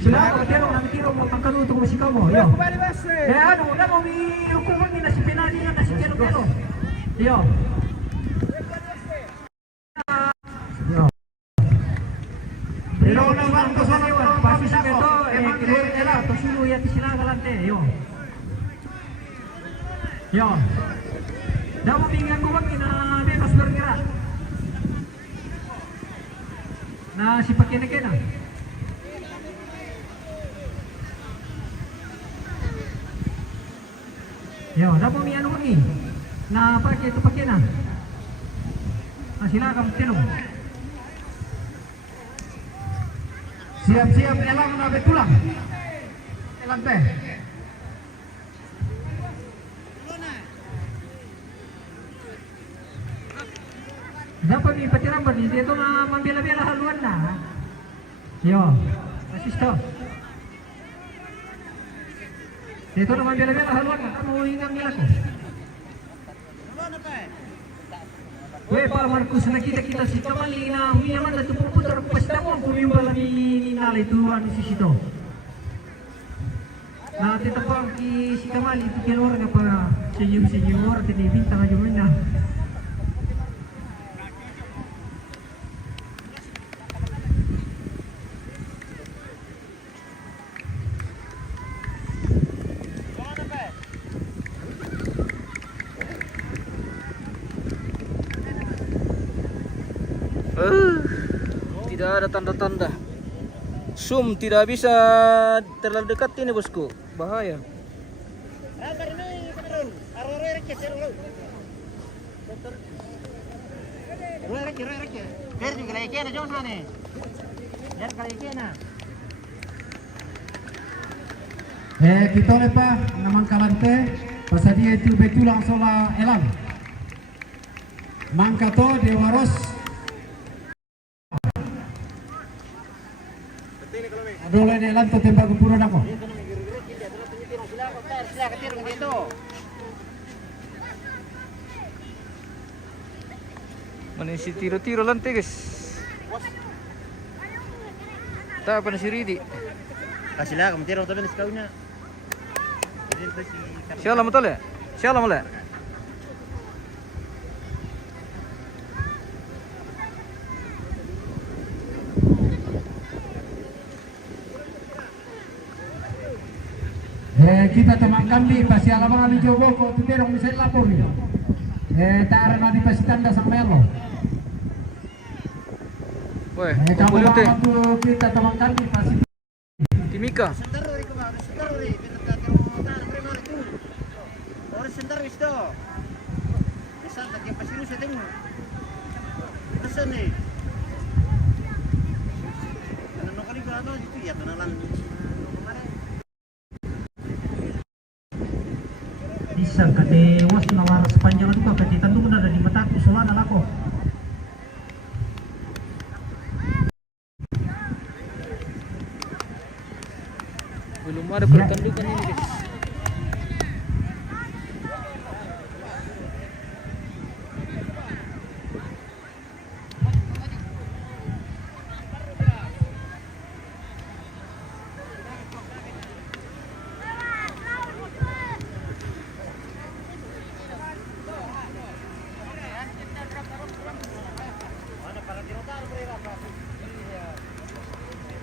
Sila pero nakikiro mo pagkaluto mo si kamo. Yo. Ano, na mo mi hukuman ni na si Pinadi na si pero. Yo. Yo. Pero naman ko sa iyo, pasi sa ito, kinuha nila, to suluya sila galante. Yo. Yo. Daw bingyan ko wag na Bekas Bergera. Na si Pakinakena. Yo, daw mi ano ni na pakai itu Pakina. Nah, silakan tilung. Siap-siap elang na betulang. Elang teh. Dapat ipatiram ba dito na mambila-bila haluan na. Yo, asisto. Dito na mambila-bila haluan na. Kamu ingat nila ko. Weh Pak Markus, nakita-kita si Kamali na humiyaman na puputar pasta mo pumimbala ni nalay tuan si Sito. Na tetapang si Kamali itu keluar nga pa senior tinibintang aja na. Tidak ada tanda-tanda. Zoom tidak bisa terlalu dekat ini bosku, bahaya. Kita lepa namang kalante pasal dia itu betul langsung lah elang. Mangkato Dewaros. Aduh lah elang tu tembak kupuran aku. Mana si tiro-tiro lantai guys. Tak apa si Ridi. Kasihlah kamu tiro tapi sekaunya. Siapa betul ya? Siapa malah? Kita teman kami pasti alaman ali jogo ko tuterong bisa lapor ni. Taara na di pasti tanda sang melo. Weh, Kamu kita teman kami pasti Timika. isang kadewas na waras panjang itu katitan tuh ada di mataku solana lako. Belum ada pertandingan ini guys.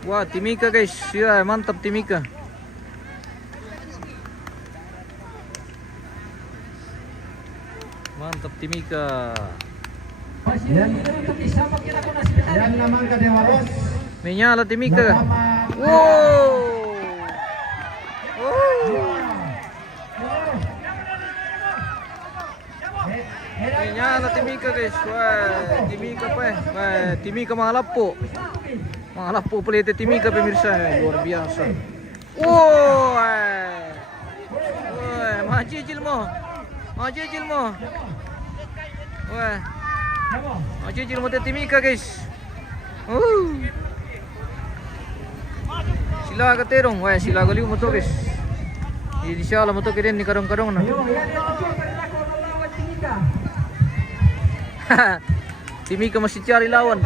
Wah, Timika guys, ya mantap Timika. Mantap Timika. Yan naman Kadewaros. Menyala Timika. Wow. Menyala Timika guys. Wah, Timika pa eh. Wah, Timika mahalapo. Mahalapo pala ito Timika pemirsa. Luar biasa. Wow. Wah, majijil mo. Majijil mo. Wah. Majijil mo ito Timika guys. Sila katerong. Wah, sila galiw mo to guys. Di siya alam mo to kirin ni karong-karong na. Timika masih cari lawan.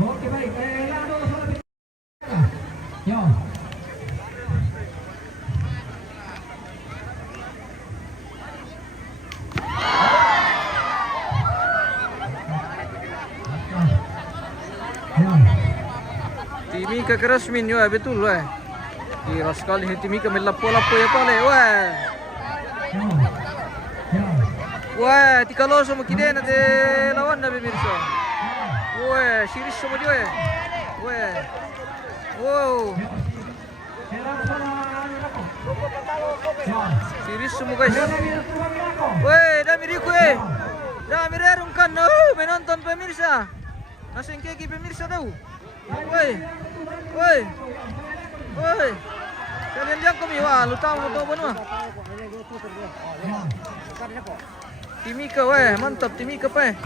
Oke baik, Lando Solabit. Yo. Timika kerasmin yo betul weh. Kira sekali ni Timika melapo-lapo ya pale weh. Wah, tika loso mo kidena de lawan na pemirsa. Wah, siris semua dia. Wah. Wow. Siris semua guys. Wah, Damiriku Damirerung kan. Menonton pemirsa. Nasing keki pemirsa tahu. Woi. Woi. Woi. Kalian jangkau mi wah, lu tahu benar. Timika weh, mantap Timika pe.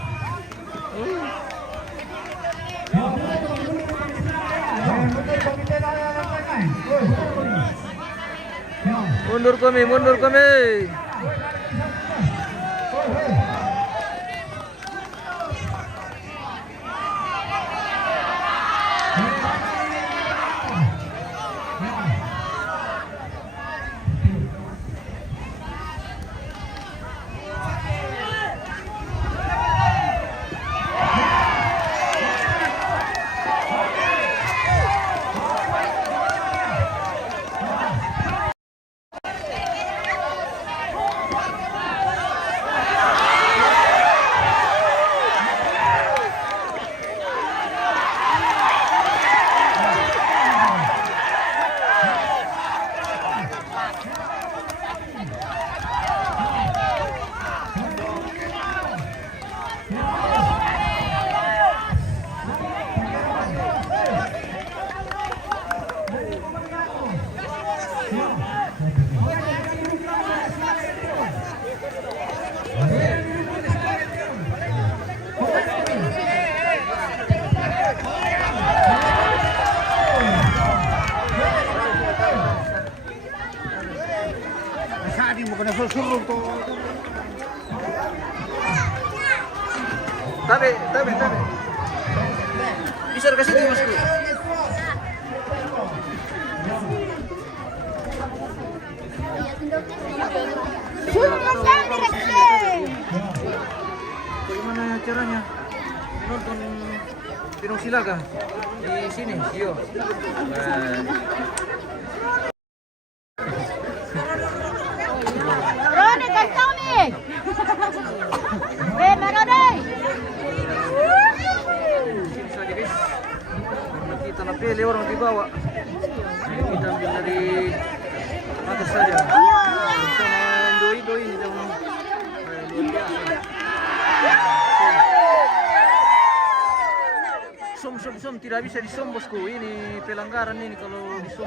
Mundur kami. Tabe. Bisa kasih tuh Mas. Bagaimana caranya nonton Pirong Silaga di sini? Yo. Roni, kasih nih. Merode. Sini saja guys. Karena kita napili orang di bawah. Kita ambil dari atas saja. Sama doi ini dong. Luar biasa. Som tidak bisa disom bosku. Ini pelanggaran ini kalau disom.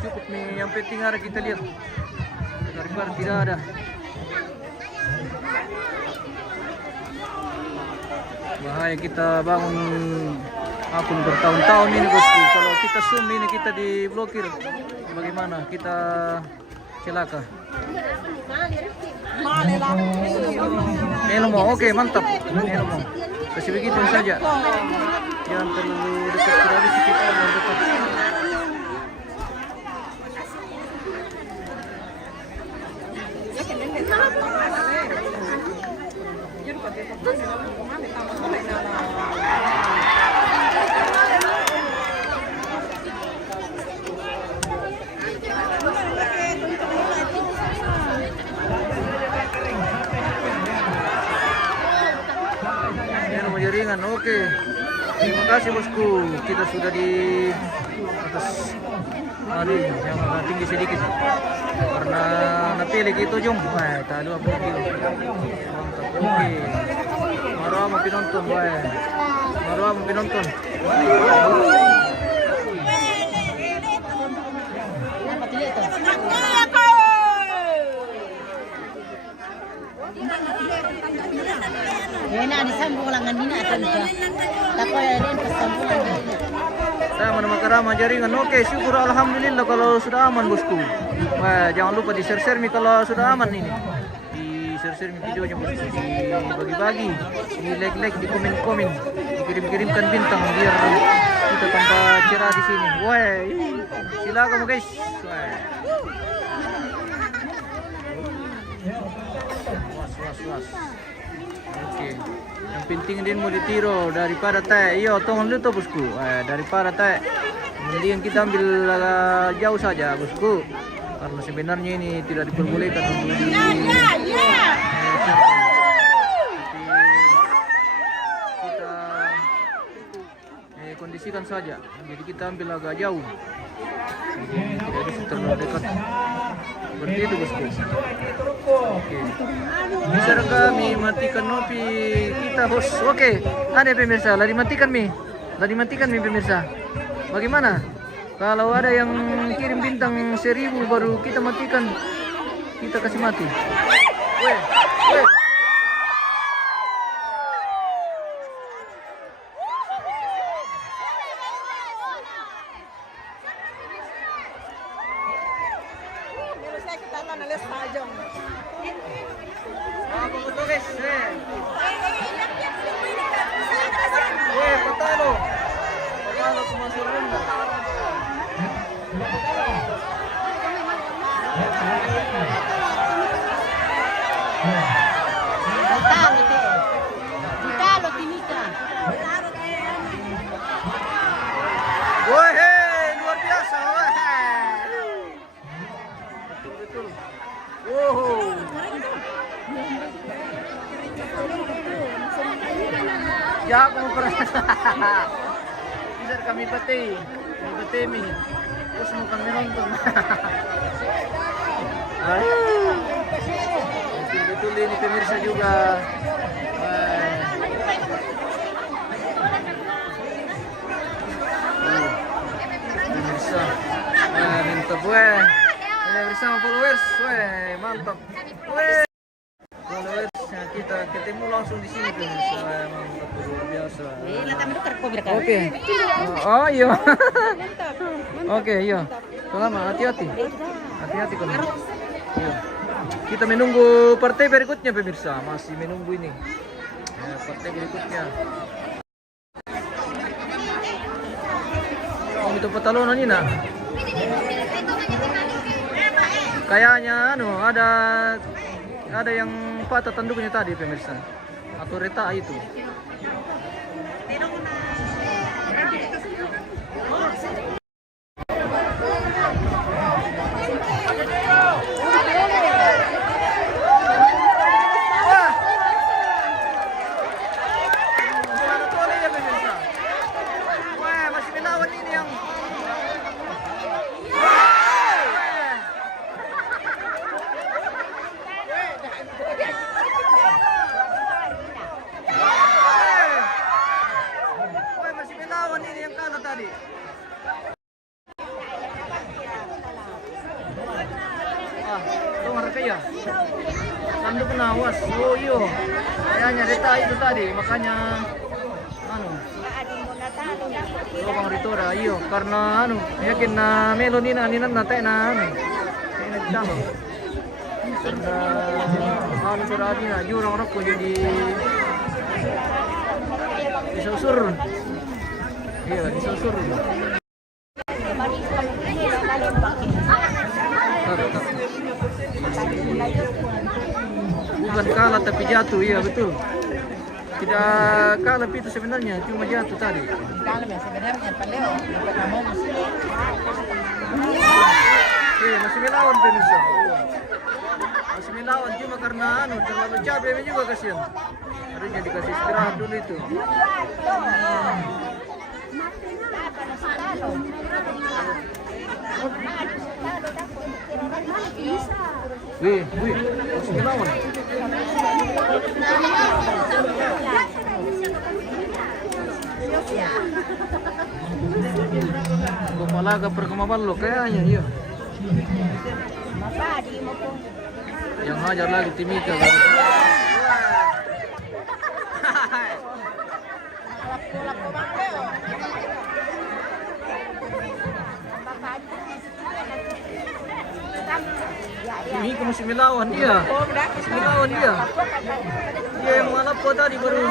Cukup nih, yang penting ada kita lihat. Daripada tidak ada. Bahaya kita bangun akun bertahun-tahun ini bosku. Kalau kita zoom ini kita diblokir. Bagaimana? Kita celaka. Melomo, oke mantap. Melomo. Kasih begitu saja. Jangan terlalu dekat, tidak sedikit terlalu dekat. Jaringan, oke. Terima kasih bosku. Kita sudah di atas. Aduh, yang agak tinggi sedikit. Karena napili gitu jom. Wah, tadi apa lagi? Mantap. Oke. Marama pinonton, wah. Marama pinonton. Yana disambung langan dina akan ka. Tako ya den pasambungan dina. Saya mana makarama jaringan. Oke, syukur alhamdulillah kalau sudah aman bosku. Wah, jangan lupa di share mi kalau sudah aman ini. Di share-share videonya bosku, dibagi-bagi, di like-like, di komen-komen, dikirim-kirimkan bintang biar kita tambah cerah di sini. Woi, silakan guys. Woi. Was. Oke. Yang penting dia mau ditiro daripada teh. Iyo, tolong lu tuh bosku. Daripada teh, mending kita ambil jauh saja bosku. Karena sebenarnya ini tidak diperbolehkan untuk di kita kondisikan saja. Jadi kita ambil agak jauh. Tidak bisa terlalu dekat. Seperti itu bosku. Oke. Bisa kami matikan nopi kita bos. Oke. Ada pemirsa, lagi matikan pemirsa. Bagaimana? Kalau ada yang kirim bintang 1000 baru kita matikan, kita kasih mati. Weh. Patalo masuk ronda. Luar biasa. Betul. Wow. Ya, aku mau pernah. Bisa kami pati mi. Terus mau kami nonton. Betul ini pemirsa juga. Pemirsa, mantap weh. Ini bersama followers, weh, mantap. Weh. Followers kita ketemu langsung di sini pemirsa, mantap luar biasa. Oke. Oh iya. Oke, iya. Selamat, hati-hati. Hati-hati kamu. Iya. Kita menunggu partai berikutnya pemirsa, masih menunggu ini. Ya, partai berikutnya. Oh, itu petalonan ini nak. Kayaknya ada yang patah tanduknya tadi pemirsa. Atau retak itu. Tanduk penawas, oh iyo, kayaknya reta itu tadi, makanya lubang ritora, iyo, karena yakin na melon ini aninan na tayo na kaya nagdamo. Karena suradi na, jurang orang ko jadi disusur, iya disusur. Bukan kalah tapi jatuh, iya betul. Tidak kalah itu sebenarnya, cuma jatuh tadi. Masih melawan pemirsa. Masih melawan cuma karena terlalu capek juga kasihan. Harusnya dikasih istirahat dulu itu. Wih, masih melawan. Gumalaga perkembangan lo kayaknya, iya. Yang hajar lagi Timika. Ini masih melawan dia. Masih melawan dia. Dia yang mengalap kok tadi baru.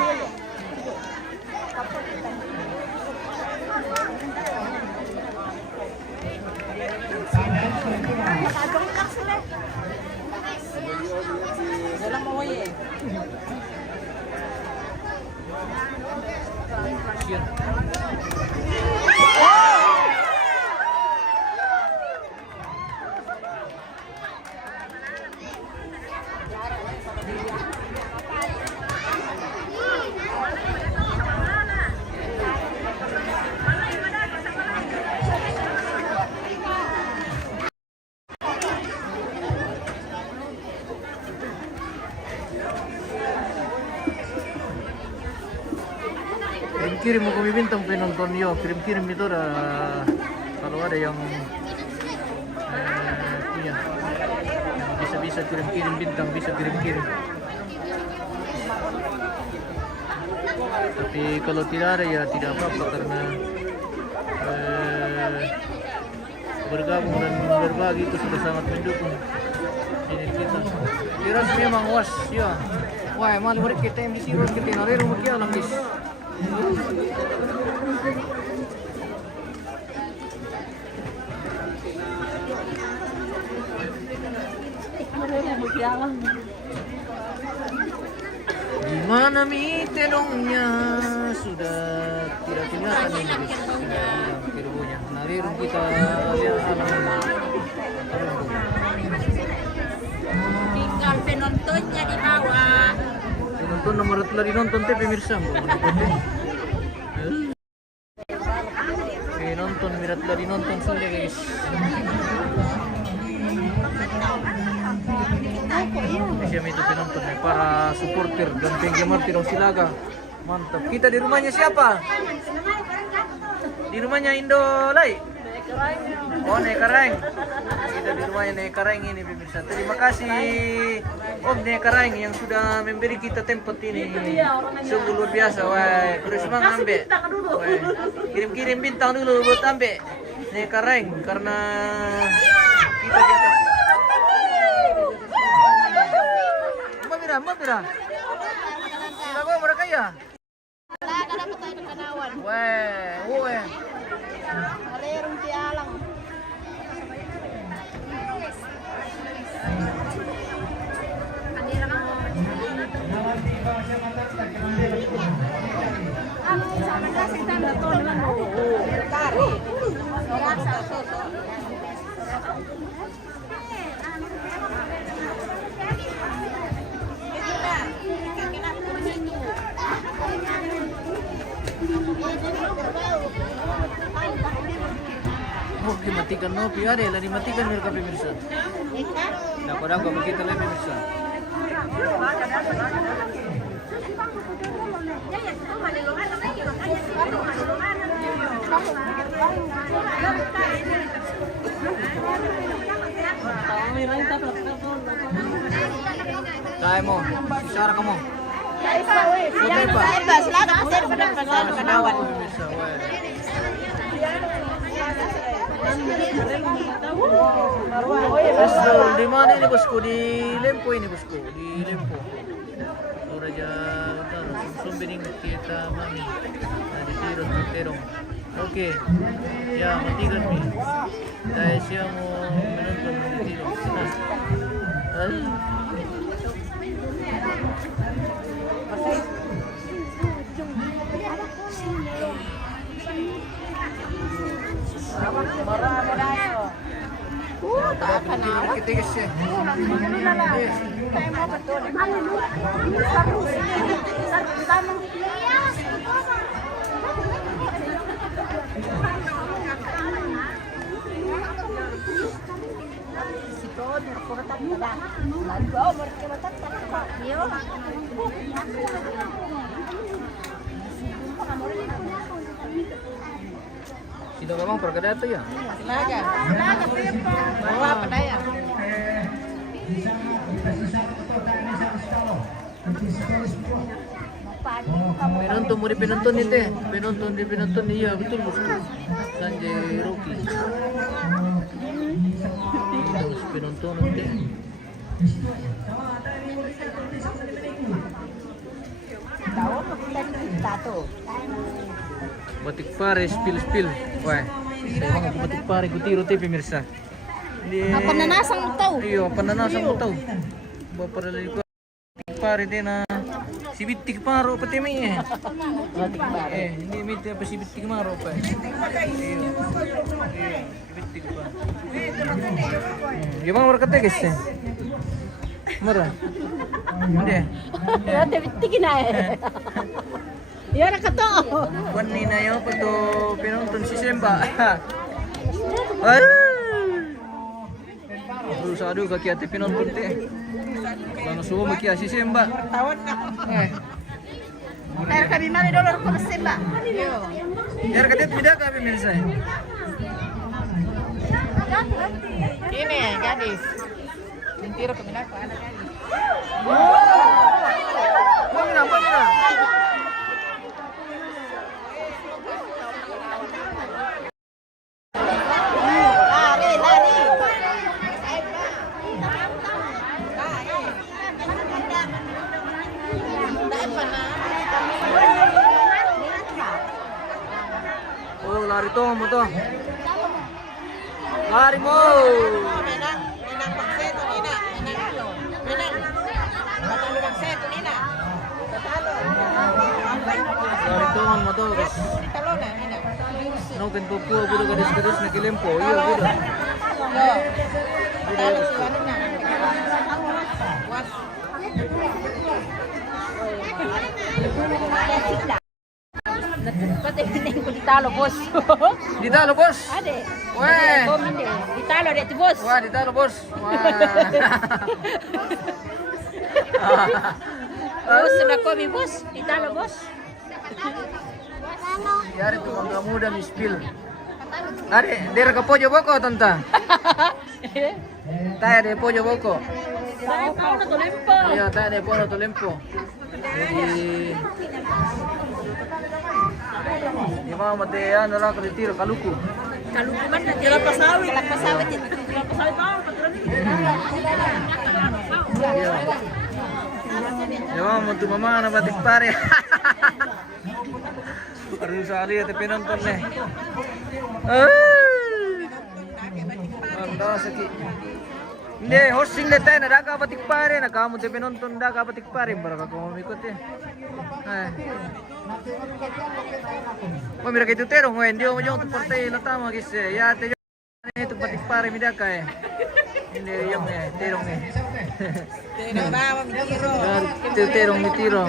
Kasian. Kirim mo kami bintang penonton yo, kirim-kirim itu dah kalau ada yang punya bisa kirim-kirim bintang, bisa kirim-kirim. Tapi kalau tidak ada ya tidak apa-apa karena bergabung dan berbagi itu sudah sangat mendukung ini kita. Kira memang was ya. Wah, malu mereka kita yang di sini kita nari rumah kia lang guys. Gimana mi tenongnya sudah tidak kelihatan ini guys. Sudah hilang kerubunya. Narirum kita lihat alam. Tinggal penontonnya di bawah. Penonton nomor telah dinonton teh pemirsa. Penonton mira telah dinonton saja guys. Siapa itu penonton para supporter dan penggemar Tirong Silaga. Mantap. Kita di rumahnya siapa? Di rumahnya Indolai. Oh, Nekareng. Kita di rumahnya Nekareng ini pemirsa. Terima kasih Om Nekareng yang sudah memberi kita tempat ini. Sungguh luar biasa. Wah, terus semangat Ambe. Kirim-kirim bintang dulu buat Ambe Nekareng karena kita di atas. Mabira. Sila ko mereka ya? Dapat tayo ng kanawan. Weh. Alerong tialang. Oh, dimatikan no, ada lah dimatikan mereka pemirsa. Dapat apa kita lagi pemirsa? Kaya mo, isara ka mo. Kaya pa, sila ka sir pada kanawan. Bosku, di mana ini bosku? Di Lempo ini bosku, di Lempo. Raja Utara, sumbening kita mami. Nah, di Terong. Oke, ya matikan mi. Saya siap mau menonton di Terong. Sino ka bang perkadato ya? Silaga Pepa. Bawa pa daya. Penonton mau penonton nih teh, penonton iya betul bosku. Sanjay Rocky. Terus penonton teh. Tahu kita tuh. Batik pare spill. Wah. Saya mga batik pare gutiro tayo pemirsa. Apa nanasang tahu? Iyo, pananasang mo tayo. Baparalali ko. Batik pare din na si Bitik Maro pati may eh. Hindi may pa si Bitik Maro pa. Iyo. Si Bitik pa. Yung mga markate guys eh. Mara. Hindi. Ya, titigin na eh. Yan ang kato. Wani na yun pa to pinunton si Semba. Ay! Rusado ka kaya te pinunton te. Kano sumo kaya si Semba. Tawon na. Pero kami mali dollar ko na simba. Yar kadet bida ka pemirsa. Ini gadis. Mentira kami na anak gadis. Mana? Lari. Oh, lari to mo to. Lari mo. Menang pagseto nina. Menang. Patalo pagseto nina. Patalo. Lari to mo to. Talo na nina. No kan po budo gadis na kilempo. Iyo budo. Talo si ano na. Pati pineng ko ditalo bos. Ditalo bos. Ade. Weh. Komende. Ditalo deh bos. Wah, ditalo bos. Wah. Bos sudah komi bos. Ditalo bos. Yari tu bangga muda mispil. Are, dera ka pojo boko tanta. Taya de pojo boko. Kau na tulimpo. Iya, taya de pono to lempo. Jadi di mau mate ano ra ka retiro kaluku. Kalau kuman na tira pasawit. Pasawit itu. Pasawit mau Iya. Ya mau tu mama na batik pare. Aduh sali ya tapi nonton nih. Anda sakit. Hindi, hosting na tayo na daga batik pare na kamu tapi nonton daga batik pare baraka kamu ikut ya. Oh mira kayo terong ngayon, hindi mo yung portay latama guys. Ya tayo itu batik pare midaka eh. Hindi yung terong eh. Tidak bawa mitiro. Itu terong mitiro.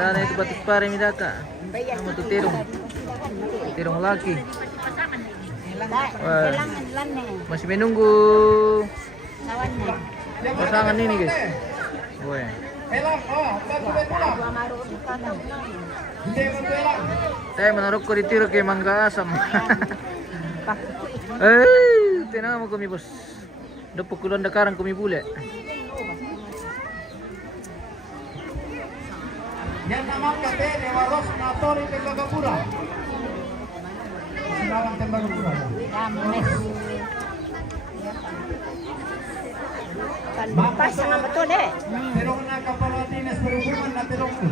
Dana itu batik pare midaka. Nama tu terong laki. Wah, masih menunggu pasangan ini guys. Wah. Saya menaruh ko ditiro kay mangga asam. Tenang mo kami bos. Dapat kulon dakarang kami bule. Yan naman kate ni Waros na Tori Tembagapura. Sinalang Tembagapura. Pas sama betul deh. Terong na Kapalatinas berhubungan na terong ko.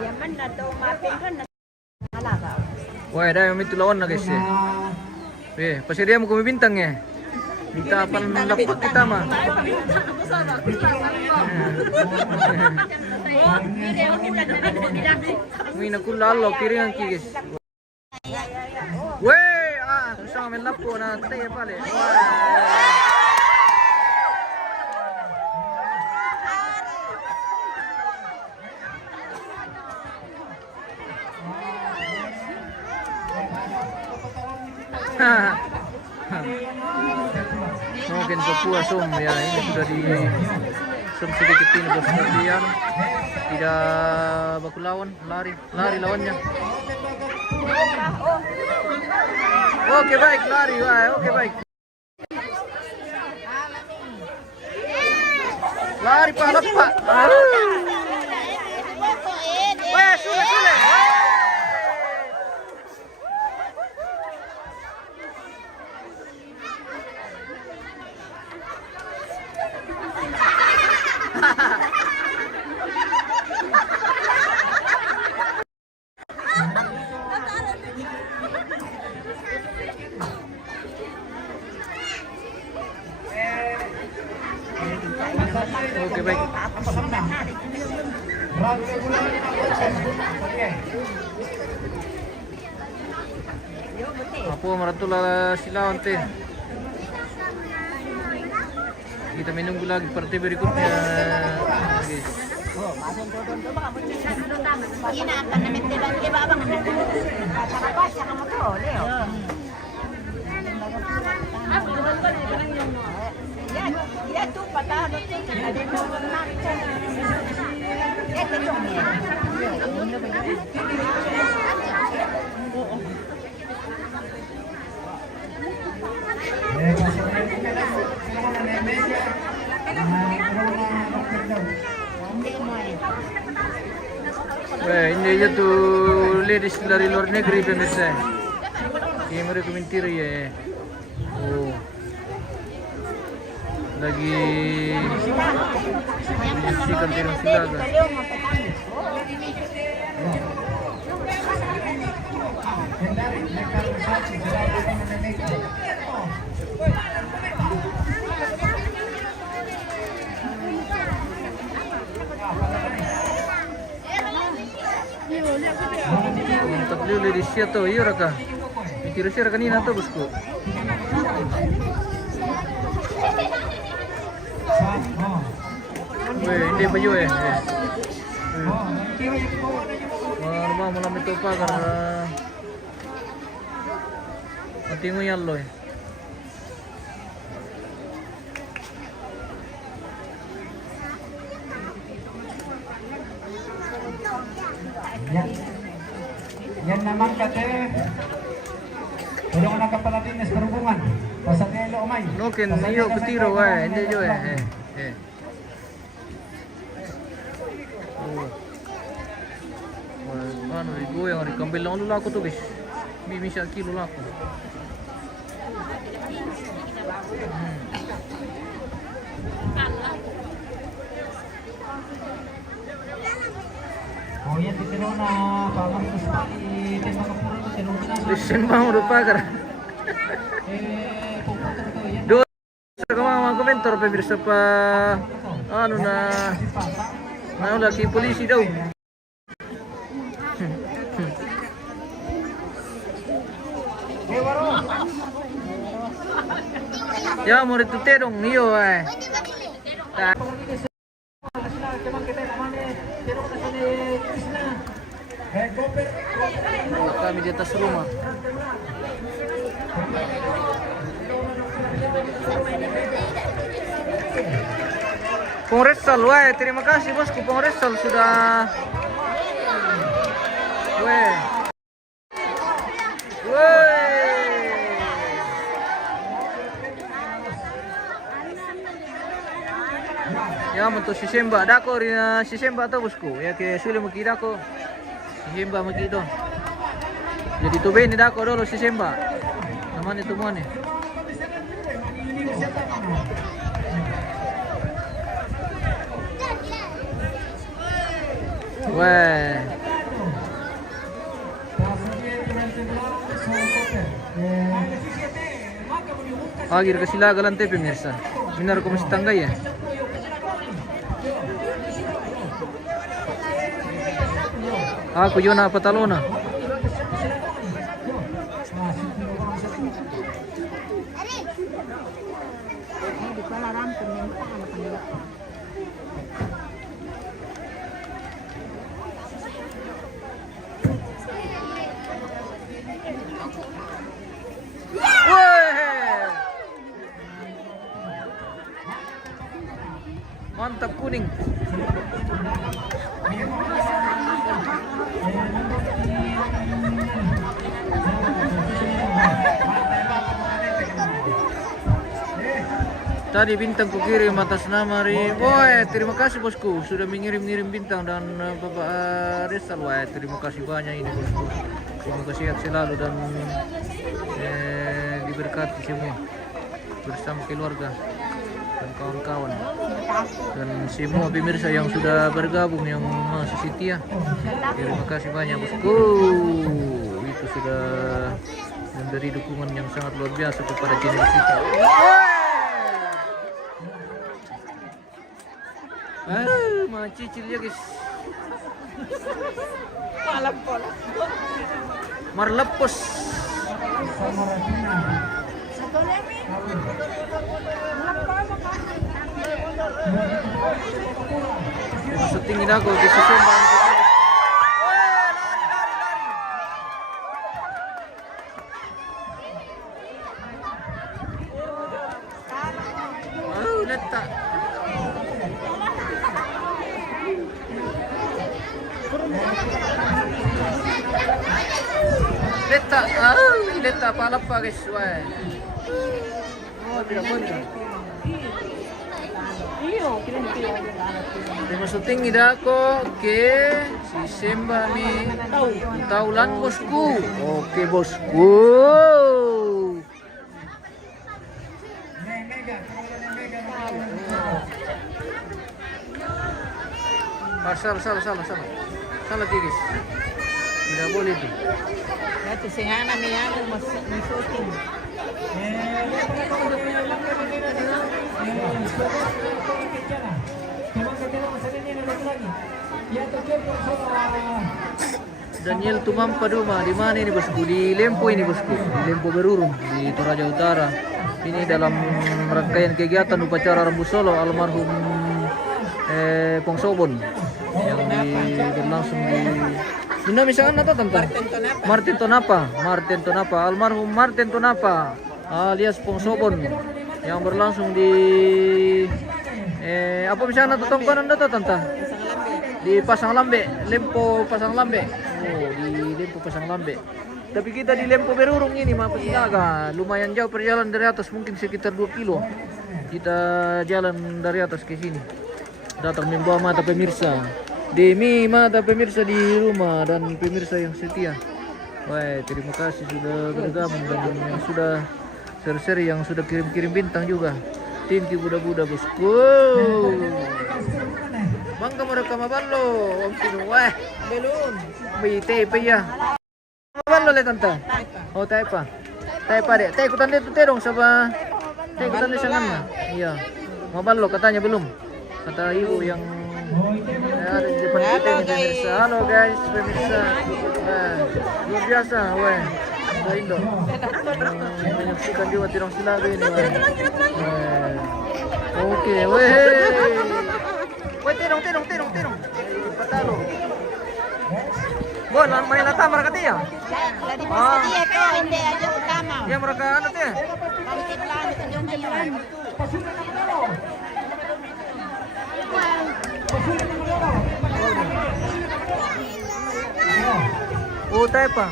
Yaman na to mapingan na alaga. Wah, dah kami tulawan na guys. Pasirya mo kami bintang eh. Kita pan lapak kita mah. Wih, nak lalo piringan ki guys. Weh, susah main lapo na tayo pale. Mungkin Papua Sum ya, ini sudah di Sum sedikit ini bos latihan, tidak baku lawan, lari lawannya. Oke baik, lari, oke baik. Lari pak, lepak. Wah, sudah. Apo maratula silawan teh. Kita menunggu lagi partai berikutnya, guys. Ina akan namin tilang iba abang kata kamu tuh, Leo. Ya tuh patah doting ada nomor macam. Ya tuh ni. Wah, ini aja tuh ladies dari luar negeri pemirsa. Ini mereka mentir ya. Oh, lagi menyaksikan Tirong Silaga. Mantap dulu di situ, iya raka. Mikir siapa kanina tuh bosku. Weh, ini baju ya. Wah, malam itu apa karena mati nguyal loh. Yan naman kate. Tulungan ang kapalatin sa perhubungan. Pasangelo umay. Noken iyo ketiro hindi jo Oh. Wah, ano digoyang ri kambil lang lulako to guys. Bimi siya kilo lako. Oh, yan titiro na pamartos pa ni Makapuro to tinungin na. Listen mo rupa kar. Pupunta ko yan. Do sa mga komentar pemirsa pa ano na naula si polisi daw. Ya mo rito terong niyo Ta kami di atas rumah. Pengresal, wah terima kasih bosku Pengresal sudah. Weh. Ya untuk si Semba dako rina si Semba atau bosku ya ke sulit mungkin dako si Semba mungkin itu jadi tuh ini dako dulu si Semba namanya itu mana weh akhir ke Silaga lantai pemirsa benar kau mesti tangga ya. Aku Yona Patalona. Mantap kuning. Tadi bintang ku kirim atas nama Boy, terima kasih bosku sudah mengirim-ngirim bintang dan Bapak Resal. Wah, terima kasih banyak ini bosku. Semoga sehat selalu dan diberkati semua bersama keluarga dan kawan-kawan dan semua pemirsa yang sudah bergabung yang masih setia. Terima kasih banyak bosku. Itu sudah memberi dukungan yang sangat luar biasa kepada channel kita. Macicil ya guys. Alam ko lang. Marlepos. Sa Dolemi. Sa tingin ako, desisyon ba ang oh, leta. Leta, leta palap pa guys, wah. Oh, tidak boleh. Masuting ida ko ke si Simba mi taulan bosku. Oke bosku. Salah guys. Tidak boleh tuh. Ito si Hana may shooting. Daniel Tumampa Duma, di mana ini bosku? Di Lempo ini bosku, di Lempo Berurung, di Toraja Utara. Ini dalam rangkaian kegiatan upacara Rambu Solo almarhum Pongsobon yang berlangsung di misalkan atau tentang Martin Tonapa, almarhum Martin Tonapa alias Pongsobon yang berlangsung di apa misalnya atau tongkonan atau tentang di Pasang Lambe, Lempo Pasang Lambe. Oh, di Lempo Pasang Lambe. Tapi kita di Lempo Berurung ini Mapus Naga, lumayan jauh perjalanan dari atas, mungkin sekitar 2 kilo. Kita jalan dari atas ke sini. Datang membawa mata pemirsa. Demi mata pemirsa di rumah dan pemirsa yang setia. Wah, terima kasih sudah bergabung dan yang sudah seri-seri yang sudah kirim-kirim bintang juga. Tinti buda-buda bosku. Bangga mereka maballo. Wah, belum. BTP ya. Maballo le tanta. Oh, tayo pa. Dek. Tayo ikutan dito terong sa ba. Tayo ikutan dito sa mana. Iya. Maballo katanya belum. Kata ibu yang ada di depan kita ini pemirsa. Halo guys, pemirsa. Luar biasa, wah. Indo. Menyaksikan juga Tirong Silaga ini. Oke, weh. Weh, Tirong. Patalo. Bon, main latamar ka tiya? Lagi pa dia ko, hindi aja utama. Ya mereka ano tiya? Bangkit lang ito yung diyan. Oh, tayo pa.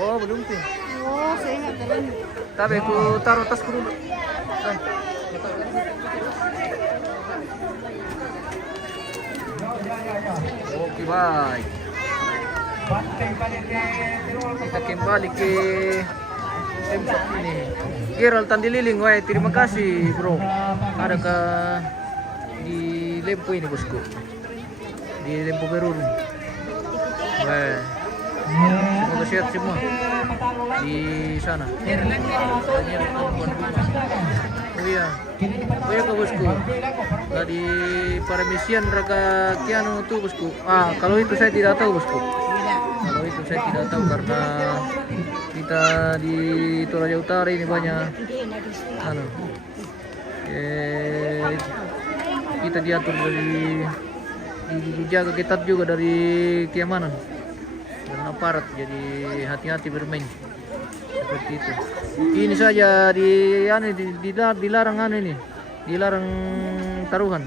Oh, belum sih. Oh, saya nggak tahu. Tapi aku taruh tasku dulu. Oke, baik. Kita kembali ke tempat ini. Gerald Tandililing, wah terima kasih bro. Adakah di Lempo ini bosku? Di Lempo Berurung. Wah, semoga sehat semua di sana. Oh iya kak bosku. Tadi Paramisian Raga Kiano tuh bosku. Kalau itu saya tidak tahu bosku. Kalau itu saya tidak tahu karena kita di Toraja Utara ini banyak kita diatur dari dijaga ketat juga dari keamanan dan aparat, jadi hati-hati bermain seperti itu. Ini saja dilarang dilarang taruhan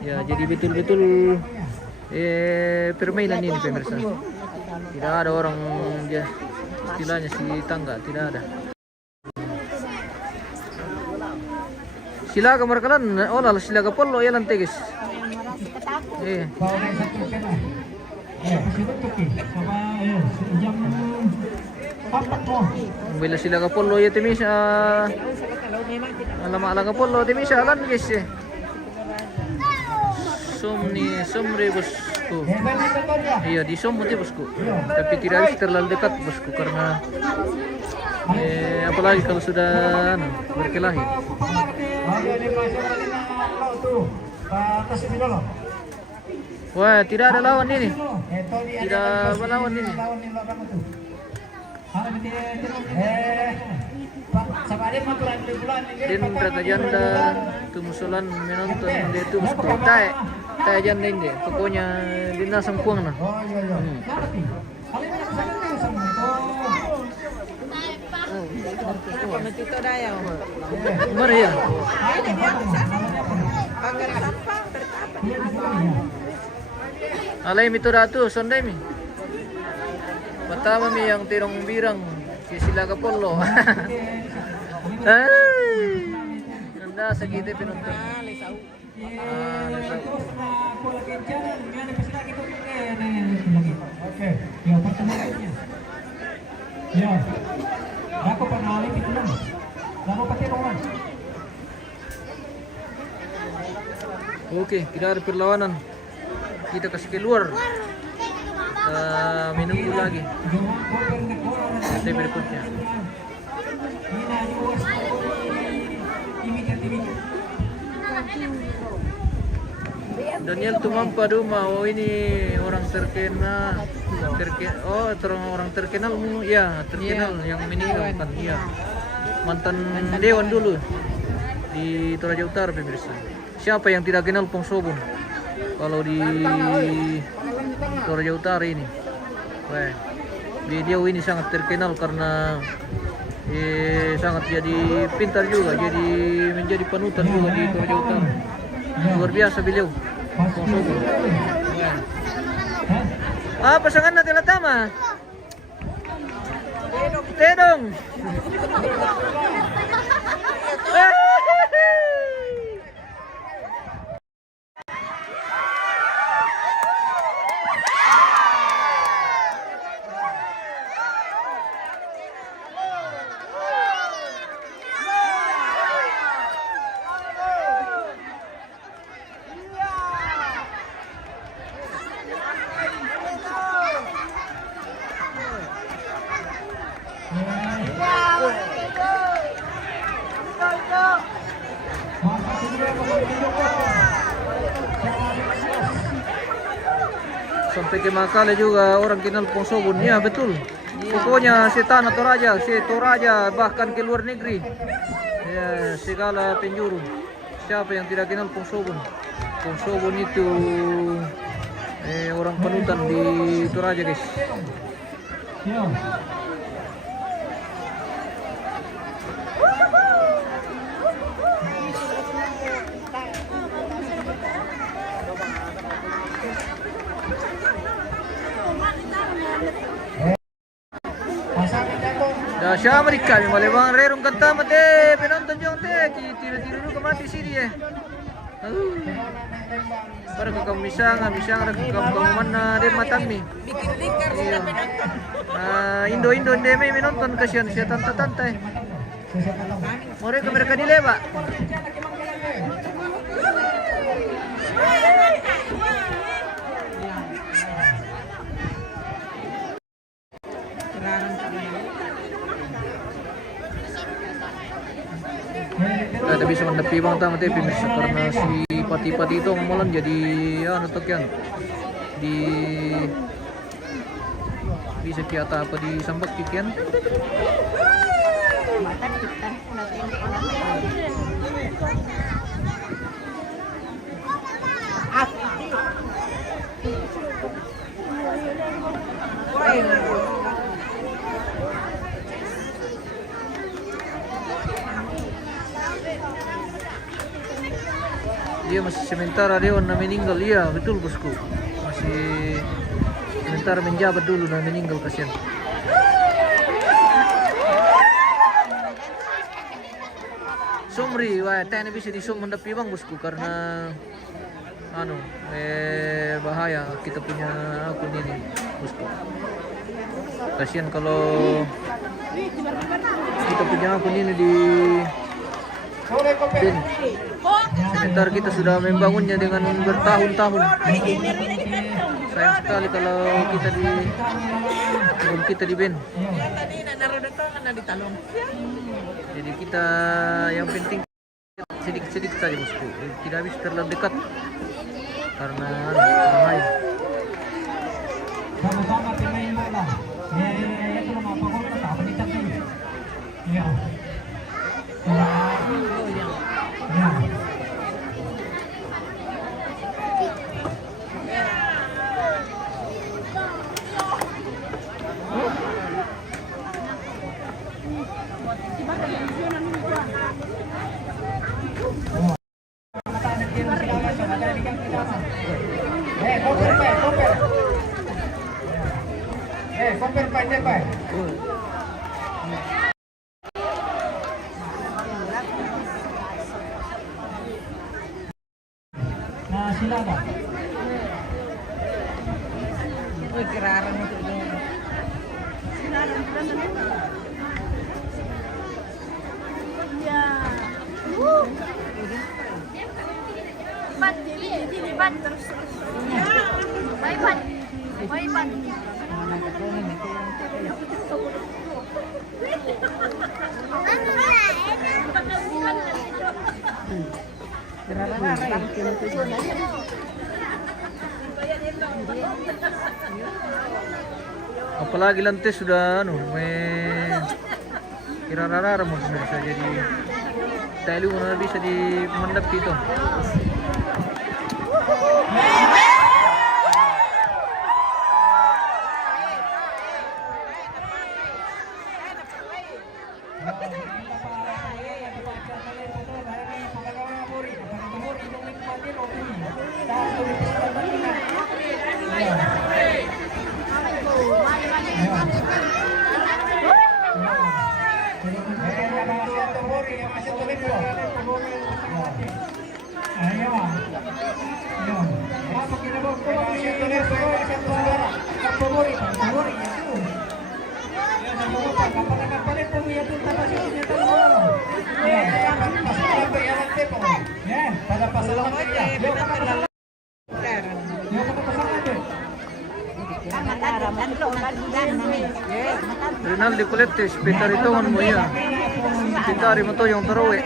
ya, jadi betul-betul permainan ini pemirsa. Tidak ada orang istilahnya si tangga, tidak ada. Silaga markalan, silaga polo ya lantai guys. Bila silaga polo ya timisa. Alaga polo timisa lan guys. Somre bosku. Iya di Sombong bosku. Tapi tidak harus terlalu dekat bosku karena apalagi kalau sudah berkelahi. Wah, tidak ada lawan ini. Ito di Tidak melawan ini. lawan ni kamu tuh. Ano ba sabari mo bulan bulan Din kata janda tumusulan menonton dia itu bosku. Tay janda ini. Pokoknya din nasang kuang na. Oh iya iya. Ngerti. Kali na sa kanila sa mo ito. Dito dayo. Mari ya. Alay mito datu sonday mi. Pertama mi yang tirong birang si sila kapolo. Ay. Nanda sakit pinunta. Oke, ya pertemuannya. Ya. Aku penalih itu lang. Lalu patirongan. Oke, kita ada perlawanan. Kita kasih keluar. Minum dulu lagi. Nanti berikutnya. Daniel Tumampa Duma, oh ini orang terkenal, orang terkenal, ya terkenal yang meninggal kan, iya mantan Dewan dulu di Toraja Utara pemirsa. Siapa yang tidak kenal Pong Sobun kalau di Toraja Utara ini? Wah, dia ini sangat terkenal karena sangat jadi pintar juga, jadi menjadi panutan juga di Toraja Utara. Luar biasa beliau. Pong Sobun. Pasangan na Telatama. Tedong. Sampai ke Makale juga orang kenal Pong Sobun. Ya betul. Pokoknya si Tanah Toraja, si Toraja bahkan ke luar negeri. Ya, segala penjuru. Siapa yang tidak kenal Pong Sobun? Pong Sobun itu orang panutan di Toraja, guys. Dasya Amerika, malibang rerong kanta mate, penonton jong te, tiro-tiro dulu mati sini ya. Para ke kamu misang ada ke kamu mana dia matan mi. Indo demi menonton kasihan si tante. Mereka dileba. Ada bisa mendapi bang tama tapi pemirsa karena si pati-pati itu ngamalan jadi ya nutukian di bisa kiata apa di sambak kikian. Dia masih sementara Dewan na meninggal, iya betul bosku, masih sementara menjabat dulu na meninggal kasihan. Sumri, wah tanya bisa disum mendapi bang bosku karena bahaya kita punya akun ini bosku. Kasihan kalau kita punya akun ini di Den. Sebentar kita sudah membangunnya dengan bertahun-tahun. Sayang sekali kalau kita di band. Jadi kita yang penting sedikit-sedikit saja bosku. Tidak habis terlalu dekat karena bahaya. sopir Pak Jepai. Nah, silakan. Kiraran itu. Ya. Lipat, jadi lipat terus. Lipat. Lipat. Apalagi lantai sudah may kira-kira mo bisa jadi tali una bisa di mandap dito. Rinaldi Coletes, Peter ito mo ya. Pitari mo to yung tarawe.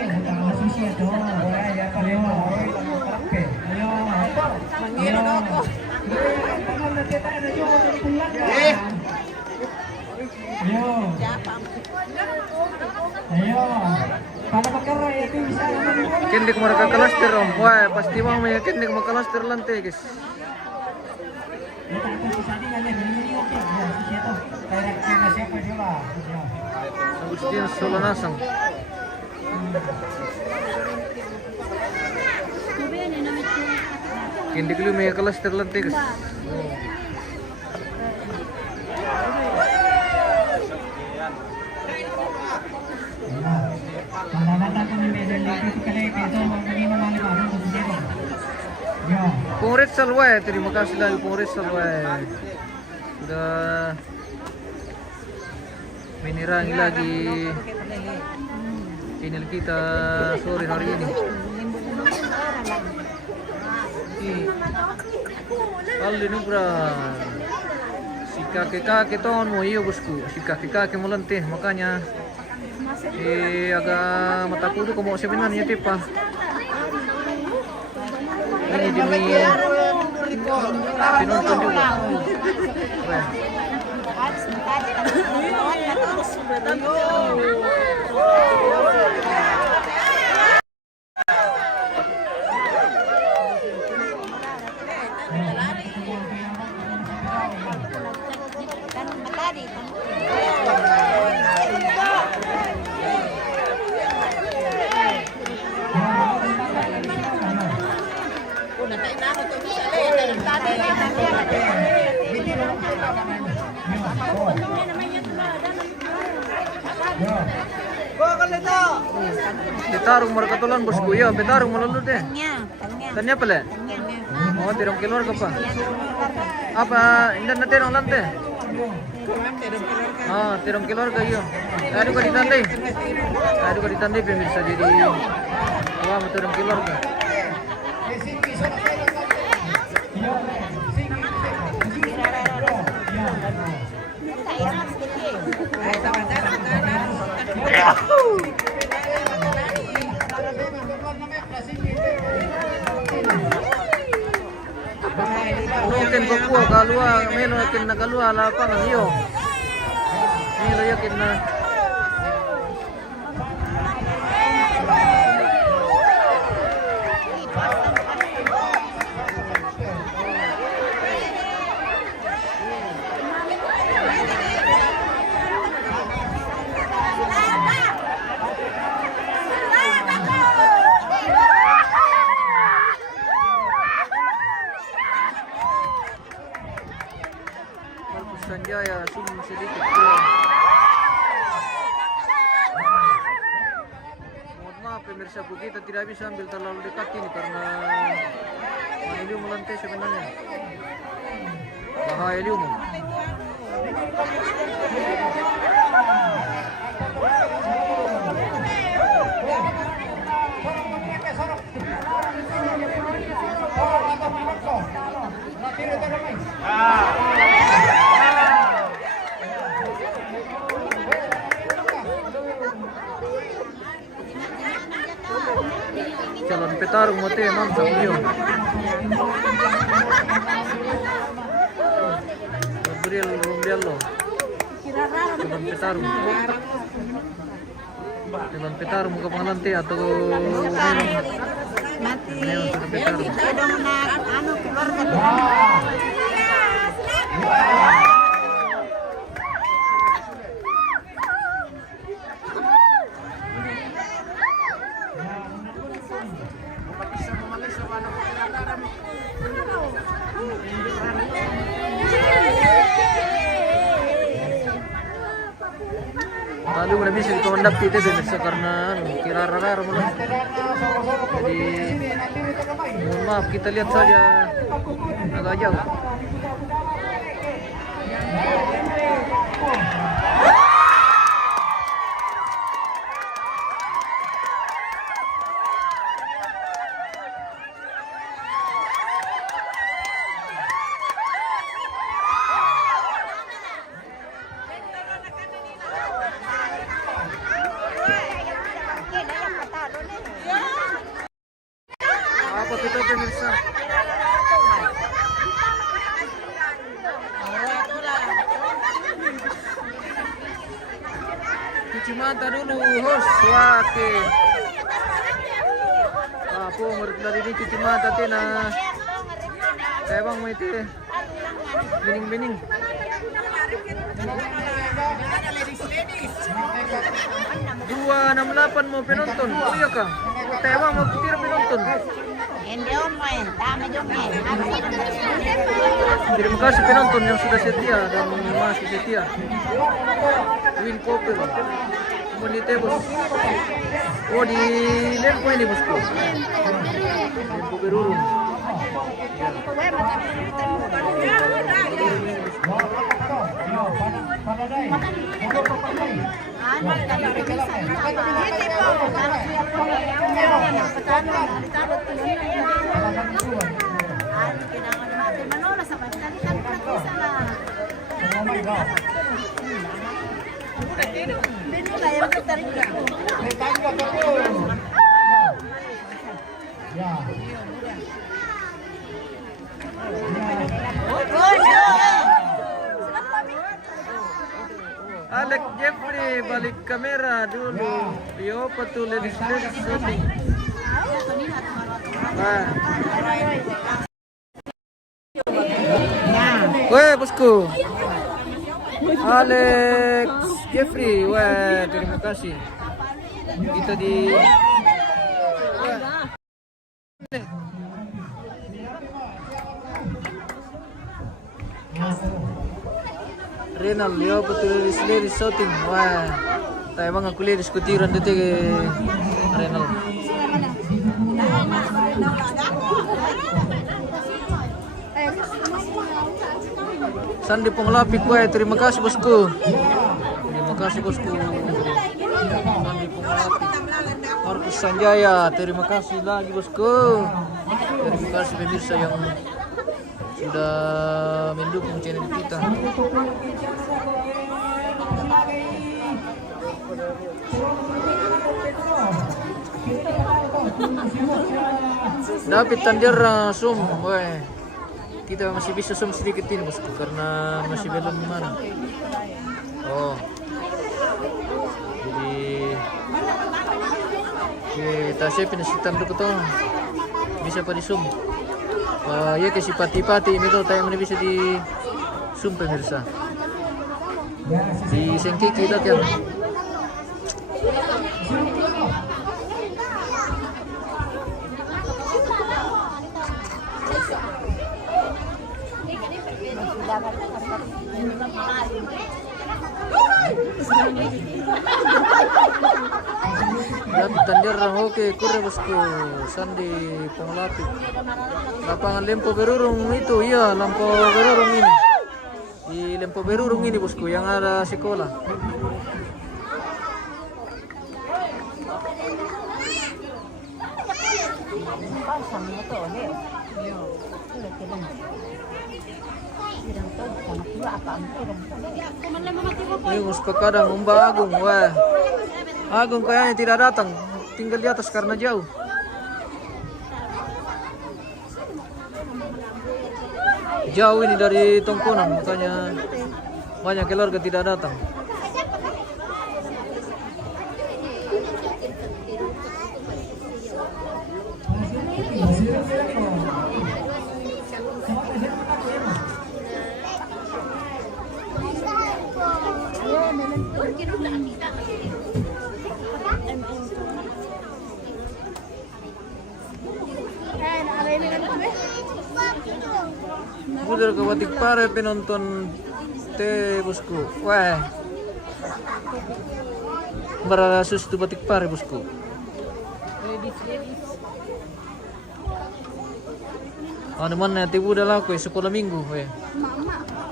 Kendik mereka kalaster om. Wah, pasti mau ya kendik makalaster lantai guys. Agustin Solanasang. Kendik lu may kalaster lantai guys. Pungret Salway, terima kasih dari Pungret Salway. Sudah menirangi lagi channel kita sore hari ini. Aldi Nugra, si kakek-kakek tahun mau iya bosku, si kakek-kakek melenteh makanya agak mata kudu kau mau sebenarnya tipa. Ini demi penonton juga. Ditarung markatulan bosku ya, betarung malalud deh. Tanya pala. Oh, tirong kilor ka pa. Apa, indan na tirong lante? Oh, tirong kilor kayo. Ado ka ditandai. Ado ka ditandai pemirsa jadi. Wah, tirong kilor ka. Mungkin kukuha kalua, melo yakin na kalua lapangan iyo. Melo yakin na. Sanjaya sum sedikit kurang. Mohon maaf pemirsa, kita tidak bisa ambil terlalu dekat ini karena beliau melantai sebenarnya. Bahaya beliau. Calon petarung mati mantap beliau. Gabriel Rombiallo. Calon petarung. Calon petarung muka pengantin atau Mati. calon petarung. Kita dong nak anu keluarga. Lalu udah bisa dikondap itu pemirsa karena kira rara mulai. Jadi mohon maaf kita lihat saja agak jauh. Apa kita pemirsa? Cuci mata dulu, host. Wake. Apa menurut dari ini cuci mata tina? Saya bang mau itu bening-bening. 268 mau penonton, oh iya kah? Tewa mau kira penonton. Hindi main, tama yung main. Terima kasih penonton yang sudah setia dan masih setia. Win Popper, Monite bos. Oh di Lempo ini bosku. Lempo Berurung. Alex Jeffrey balik kamera dulu. Yo betul ladies shooting. Weh bosku. Alex Jeffrey, wah terima kasih. Kita di Renal, yo betul ladies shooting. Wah, tayo mga kuliris kutiran dito kay Renal. Sandi Ponglapik, wah terima kasih bosku. Terima kasih bosku. Sandi Ponglapik. Markus Sanjaya, terima kasih lagi bosku. Terima kasih pemirsa yang sudah mendukung channel kita. Dapat tandir zoom, weh. Kita masih bisa zoom sedikit ini bosku karena masih belum mana. Oh, jadi kita siapin sitam dulu tuh bisa pada zoom. Ya kasih pati-pati ini tuh tayo bisa di zoom pemirsa. Di sengki kita kan. silakan. Dan tandir oke kure bosku Sandi pengelapit. Lapangan Lempo Berurung itu iya Lempo Berurung ini. Di Lempo Berurung ini bosku yang ada sekolah. Pasang mo to, Leo. Ulit ka lang. Hirang to, sama kiwa apa ang hirang to. Ini bosku kadang Mbak Agung wah. Agung kayaknya tidak datang, tinggal di atas karena jauh. Jauh ini dari Tongkonan, makanya banyak keluarga tidak datang. Udah ke Batikpare penonton bosku. Wah. Berasus tu Batikpare bosku. Ano man na tibu dah lah sekolah minggu weh.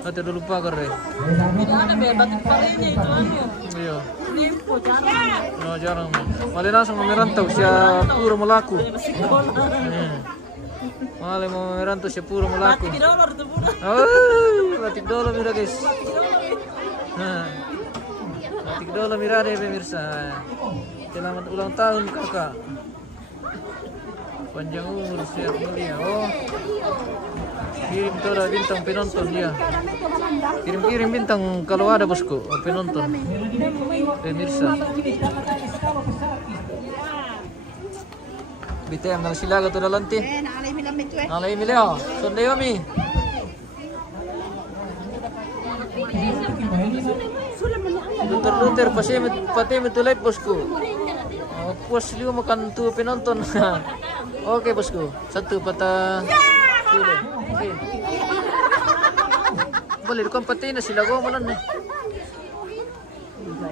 Atau dulu lupa kare. Ada Batikpare ini itu anu. Iya. Limpo jarang. No jarang. Malah langsung merantau sia puro melaku. Malah mau merantau sia puro melaku. Batik dollar tu pura. Oh, batik dolo mira guys. Batik dolo mira deh pemirsa. Selamat ulang tahun kakak. Panjang umur sehat mulia. Oh, kirim tora bintang penonton dia. Kirim bintang kalau ada bosku penonton. Pemirsa. BTM nang silaga tu dalanti. Naalay mo lang ito eh. Nalay mileo. Sunday kami. Luter pati tulay bosku. Puas liu makan tu penonton. Oke bosku, satu patah sudah. Oke. Boleh dukan pati na sila go malan nih.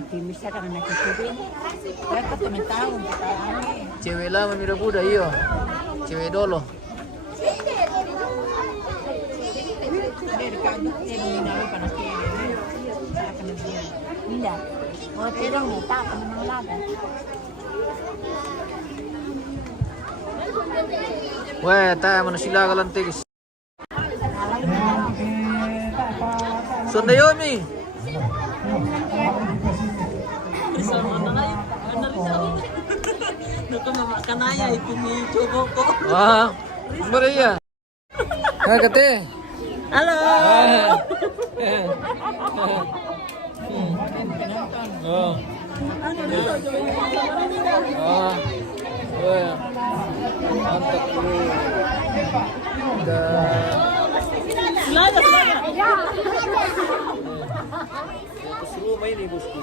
Di misa ka na nakikibin. Kaya ka tumitawag. Cewek lama mira buda iyo. Cewek dolo. Hindi. O, tirang mo, tapang ng laban. Wah, tayo mana sila kalante guys. Sunday yomi. Sama na ngayon. Ano rin siya? Naku mama kanaya itu ni coba ko. Wah, Maria. Kate. Halo. Oh. Oh. Wah. Mantap bro. Selada. Rumah ini bosku.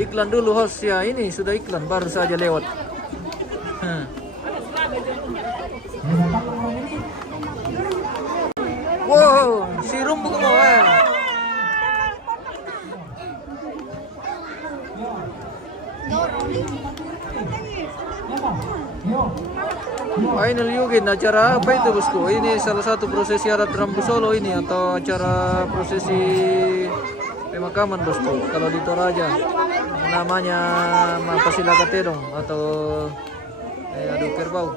Iklan dulu host ya, ini sudah iklan baru saja lewat. Wow, si rumbu kamu Final Yugin, acara apa itu bosku? Ini salah satu prosesi adat Rambu Solo ini atau acara prosesi pemakaman bosku. Kalau di Toraja namanya Mapasila Katedong atau adu kerbau.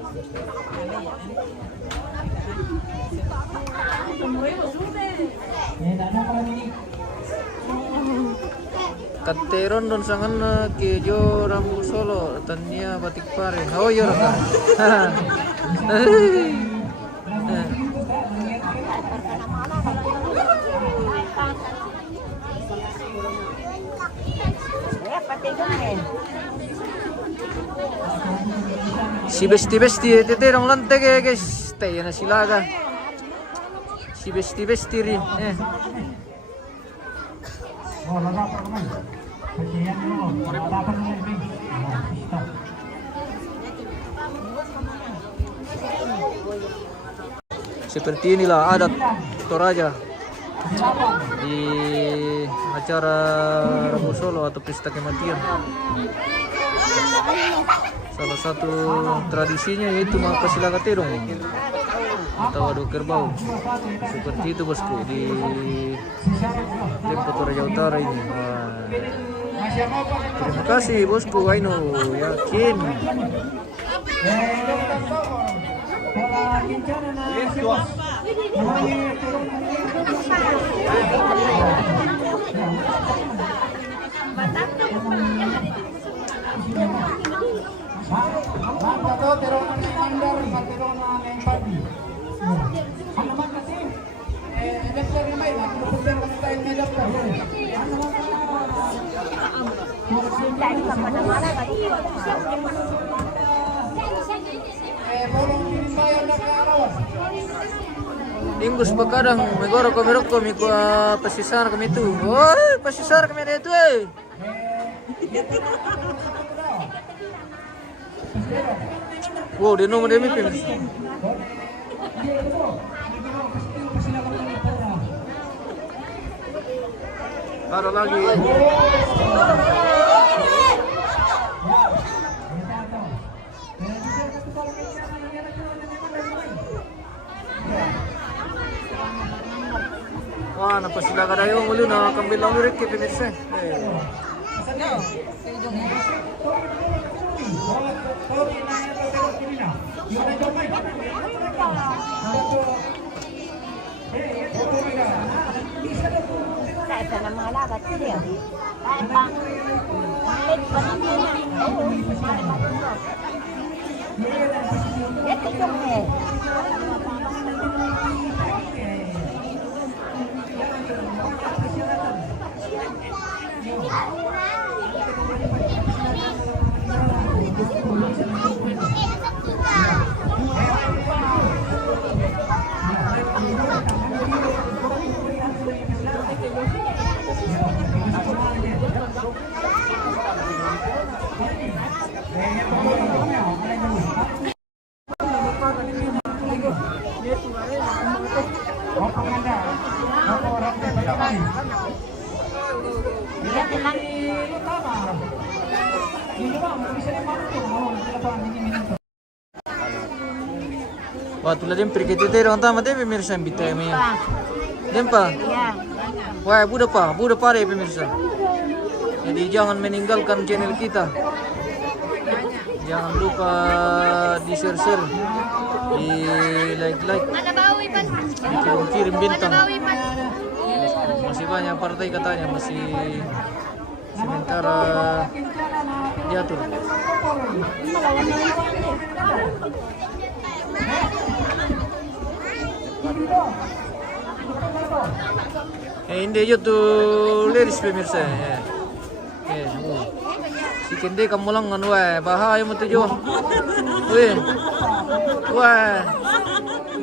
Kateron don sangan kejo Rambu Solo tania Batikpare. Oh iya raka. Si besti teterong lante guys. Tayo na silaga. Si besti rin. Oh, laba pa naman. Kasi yan mo. Dapat mo yung stop. Seperti inilah adat Toraja di acara Rabu Solo atau pesta kematian. Salah satu tradisinya yaitu mapasilaga terong atau adu kerbau. Seperti itu bosku di Dempo Toraja Utara ini. Wah. Terima kasih bosku Aino, yakin. Ingus bakadang megoro komeroko miku pasisar kami itu. Oi, pasisar kami ada itu. Wow, dia nomor demi pin. Ada lagi. Wah, napasilaga na yung ulo na kambilang ulit kay Pinirse. Tại sao làm là gạt cái điều? Tại bằng lên phần hết cái công nghệ. Wah, tulah dem perikete orang tamat deh pemirsa bita ya. Dempa. Iya. Wah, budak pare pemirsa. Jadi jangan meninggalkan channel kita. Jangan lupa di share, di like, dikirim bintang. Masih banyak partai katanya masih sementara diatur. Hindi tuh liris pemirsa. Si Kendi kamu lang bahaya mo tuh Jo.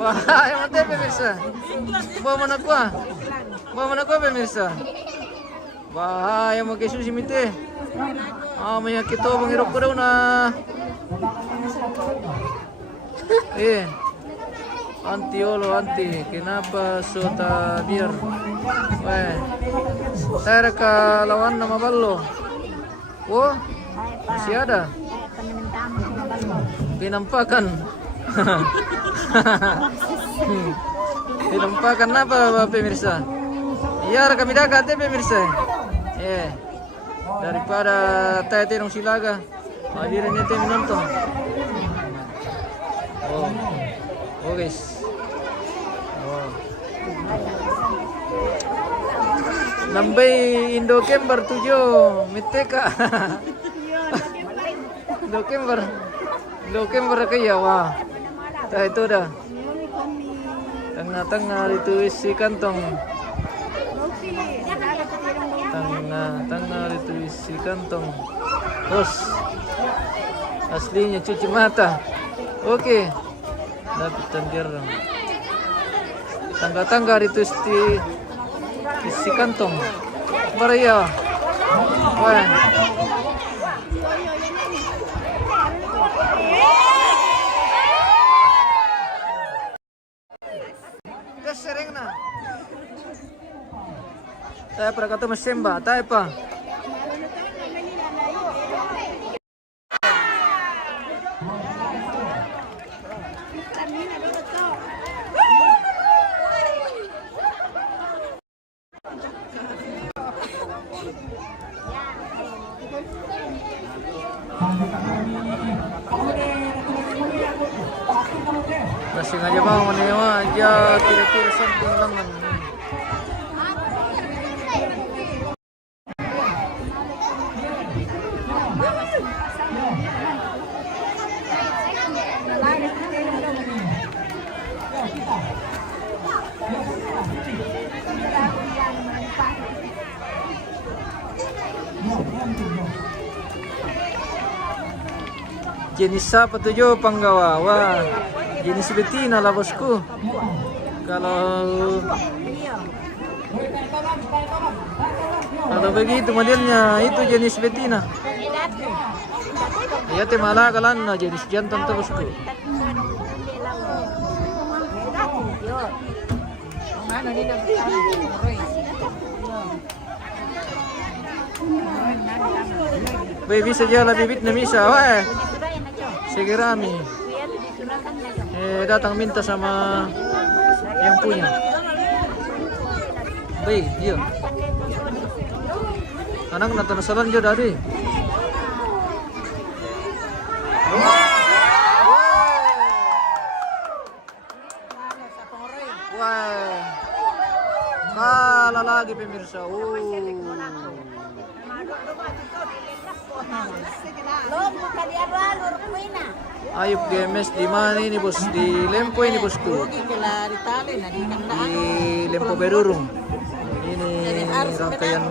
Bahaya mo tuh pemirsa. Bawa mana gua pemirsa. Bahaya mo kay susi mite. Menyakit to mangirok ko daw na. Anti, kenapa sota biar? Saya ka lawan nama ballo. Oh, masih ada. Dinampakan. Dinampakan apa pemirsa? Iya, kami dagat ya pemirsa. Daripada taya terong silaga, hadirin itu menonton. Oh guys. Nambay Indo Kembar 7 Miteka. Indo Kembar kaya wah. Itu dah. Tengah-tengah itu isi kantong. Tengah itu isi kantong. Terus aslinya cuci mata. Oke. Dapat tanggir. Tangga-tangga itu isi kantong. Maria. Wah. Sering na. Tayo para kato masemba, tayo pa. Masih aja bang, menewa aja kira-kira something lang. Jenis apa tuh Jo panggawa? Wah, jenis betina lah bosku. Kalau begitu modelnya itu jenis betina. Ya temala kalan jenis jantan tuh bosku. Baby saja lah bibit na misa, wah. Sige Rami. Datang minta sama yang punya. Baik, iya. Anak nonton salon jo dari. Wah. Kalah lagi pemirsa. Ayub Gemes di mana ini bos? Di Lempo ini bosku. Di Lempo Berurung. Ini rangkaian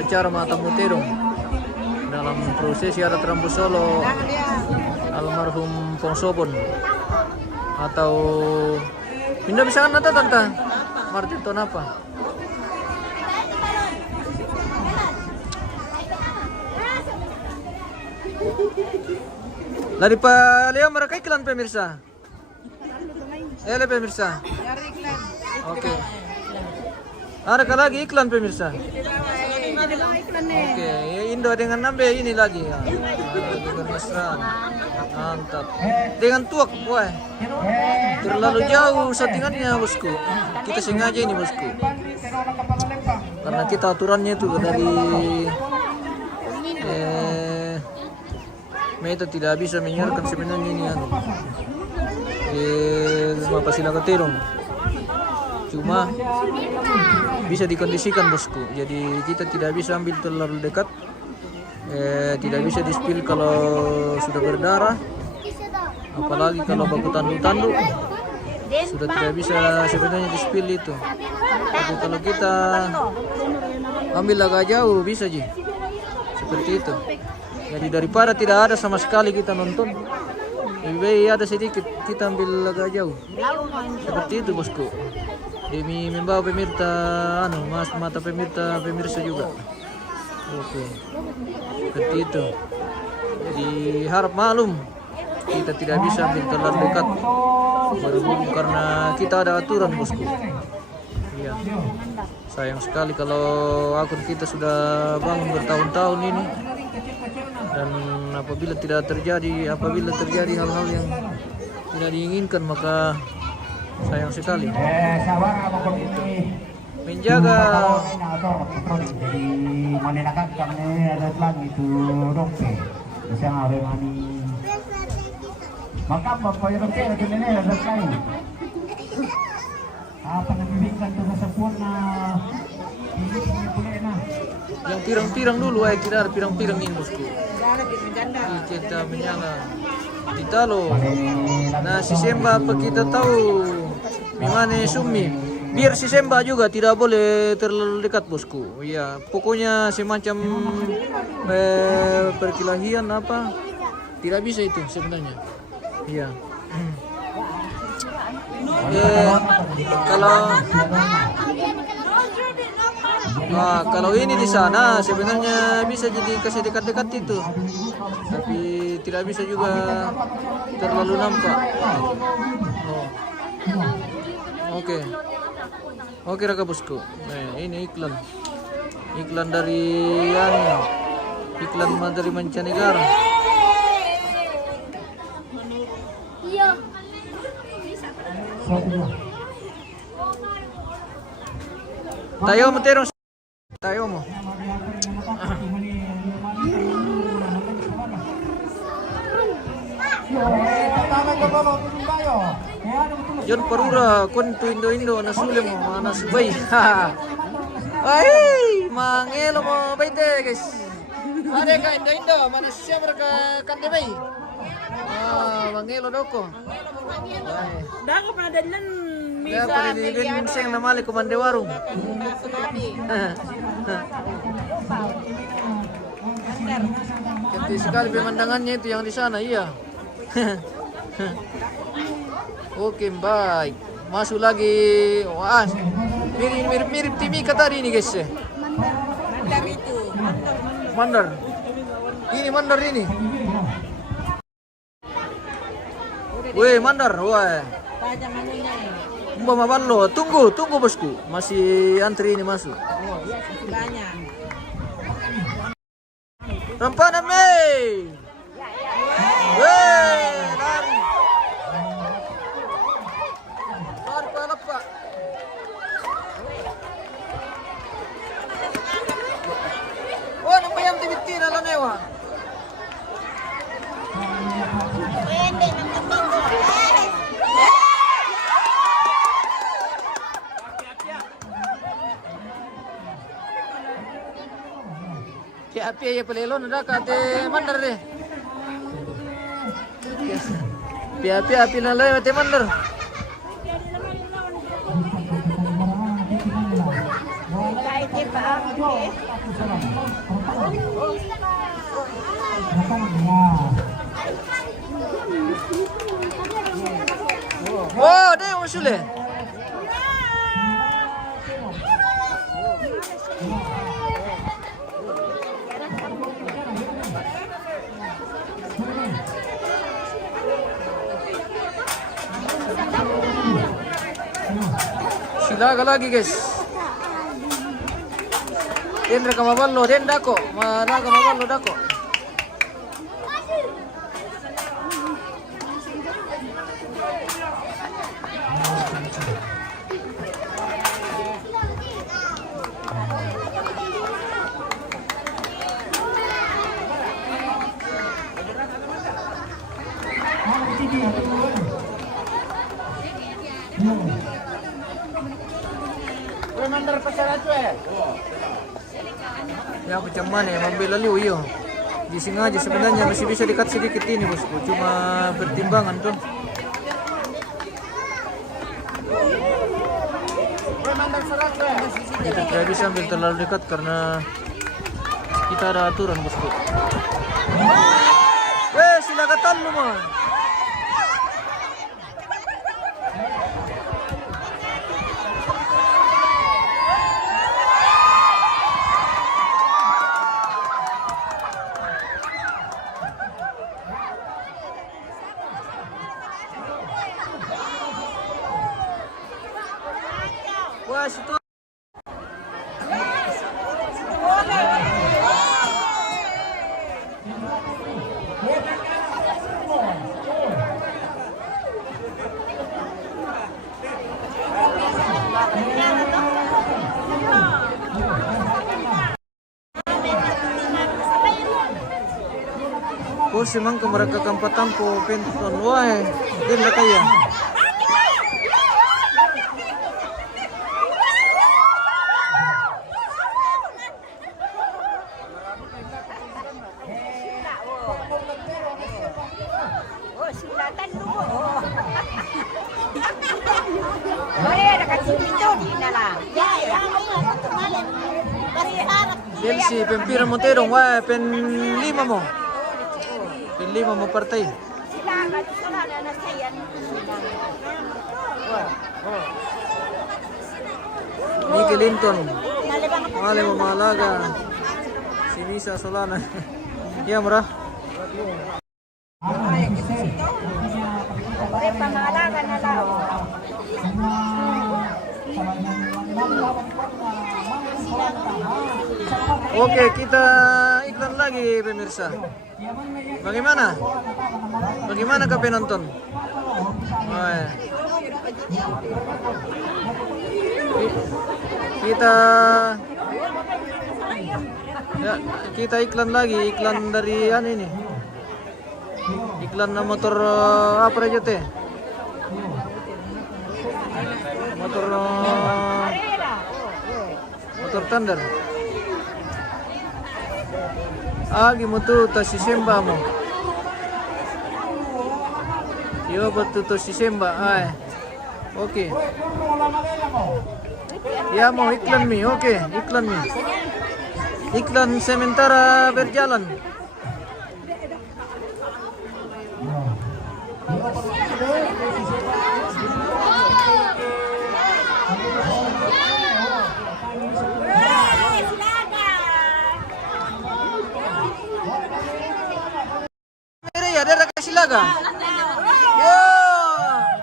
acara Mata Muterung. Dalam prosesi adat Rambu Solo almarhum Pongsobon atau pindah bisa kan nata tante Martin ton apa? Lari pa Leo mereka iklan pemirsa. Pemirsa. Oke. Ada lagi iklan pemirsa. Oke, Indo dengan nambe ini lagi ya. Mesra. Mantap. Dengan tuak, wah. Terlalu jauh settingannya bosku. Kita sengaja ini bosku. Karena kita aturannya itu dari Meta tidak bisa menyiarkan sebenarnya ini apa silakan terong. Cuma bisa dikondisikan bosku. Jadi kita tidak bisa ambil terlalu dekat. Tidak bisa di-spill kalau sudah berdarah. Apalagi kalau baku tanduk-tanduk. Sudah tidak bisa sebenarnya di-spill itu. Tapi kalau kita ambil agak jauh bisa ji. Seperti itu. Jadi daripada tidak ada sama sekali kita nonton, lebih baik ada sedikit kita ambil agak jauh. Seperti itu bosku. Demi membawa pemirsa, mata pemirsa juga. Oke. Seperti itu. Jadi harap maklum kita tidak bisa ambil terlalu dekat. Berhubung karena kita ada aturan bosku. Iya. Sayang sekali kalau akun kita sudah bangun bertahun-tahun ini. Dan apabila terjadi hal-hal yang tidak diinginkan maka sayang sekali. Menjaga yang pirang-pirang dulu, tidak ada pirang-pirang ini bosku. Kita menyala kita loh. Nah si Semba apa kita tahu gimana Sumi. Biar si Semba juga tidak boleh terlalu dekat bosku. Iya, pokoknya semacam perkelahian apa tidak bisa itu sebenarnya. Iya. Kalau Nah, kalau ini di sana sebenarnya bisa jadi kasih dekat-dekat itu, tapi tidak bisa juga terlalu nampak. Oh. Oke, oke Raka Bosku. Nah, ini iklan dari iklan dari mancanegara. Tayo mo terong tayo mo. Yon parura kun tu Indo nasule mo mana subay. Ay, mangelo mo baite guys. Ada ka Indo mana siya mereka kan bay. Ah, mangelo daw ko. Dako pa dalan Kaya paninigin siyang namali kumande warung. Cantik sekali pemandangannya itu yang di sana, iya. Oke, baik. Masuk lagi. Wah, mirip Timika tadi ini, guys. Mandar itu. Mandar. Ini mandar ini. Weh, mandar, wah. Pajang anunya ini. Mbak Maballo, tunggu bosku. Masih antri ini masuk. Oh, ya banyak. Rampanan, Mei. Weh, lari. Lari palak, Pak. Oh, nampak yang tibitin ala newa. Api ya pelelo nada kate mandar deh. Api nalai mate mandar. Oh, deh musuh. Silaga lagi guys. Tendra kamaballo, tenda ko. Mana kamaballo dako. Ya macam mana ya membela liu iyo. Di Singaja sebenarnya masih bisa dekat sedikit ini bosku, cuma pertimbangan tuh. Kita tidak bisa ambil terlalu dekat karena kita ada aturan bosku. Silakan lu mah. Wah, situ. Oh, si Mang mereka kampat tampo penton. Wah, dia nggak kaya. Oh, silatan dulu. Boleh dekat sini tuh di dalam. Ya, ya. Del si Pempira Montero, wah, pen 5 mo. Pen 5 mo partai. Silakan, silakan anak saya. Nicky Linton, Male Mamalaga, si Misa Solana. Iya murah. Pangalaga na daw. Oke, kita iklan lagi pemirsa. Bagaimana? Bagaimana ke penonton? Oh, ya. Kita iklan lagi, iklan dari ini. Iklan motor apa aja teh? Motor Thunder. Mutu to Sisemba mo. Yo betul to Sisemba. Oke. Ya mau iklan mi. Oke, iklan mi. Iklan sementara berjalan. Ada kasih laga. Wow.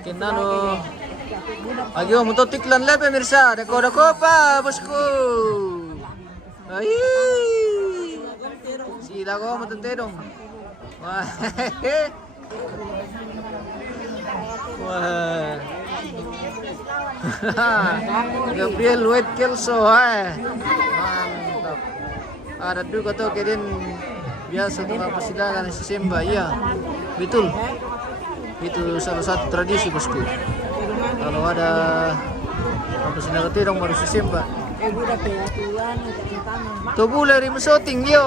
Kinano. Agio muto tiklan le pemirsa. Dako pa bosku. Ai. Si dako muto tedong. Wah. Wah. Gabriel White Kelso, mantap. Ada juga tuh keren biasa tuh persidangan si Semba, iya, betul. Itu salah satu tradisi bosku. Kalau ada persidangan tidak mau si Semba. Tuh boleh rim shooting yo,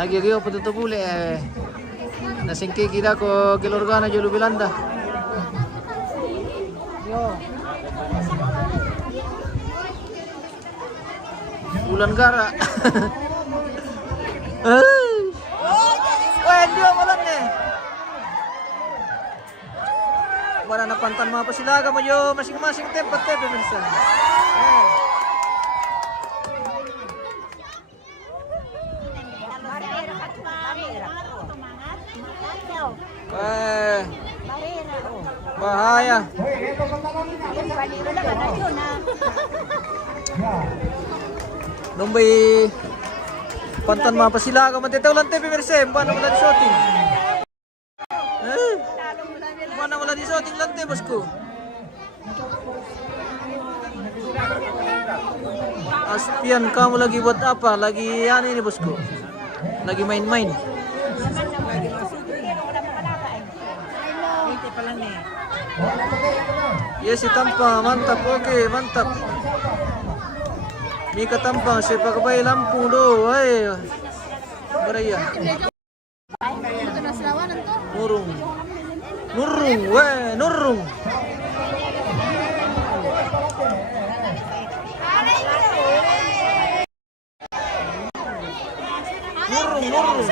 Agi apa tuh boleh. Nasingki kita ko kilorgana julu Belanda. Bulan Gara. Wah, dia malam nih. Wala na pantan mga pasilaga mo yo masing-masing tempat pemirsa. Bahaya. Numbay pantan mga pasilaga matitaulan te pemirsa, buwan wala di shooting. Buwan wala di shooting lante bosku. Aspian, kamu lagi buat apa? Lagi ini bosku. Lagi main-main. Yes, si Tampang, mantap, oke, mantap. Mika Tampang, si Pakabay Lampung do, ay. Beraya. Nurung. Nurung, nurung. Nurung.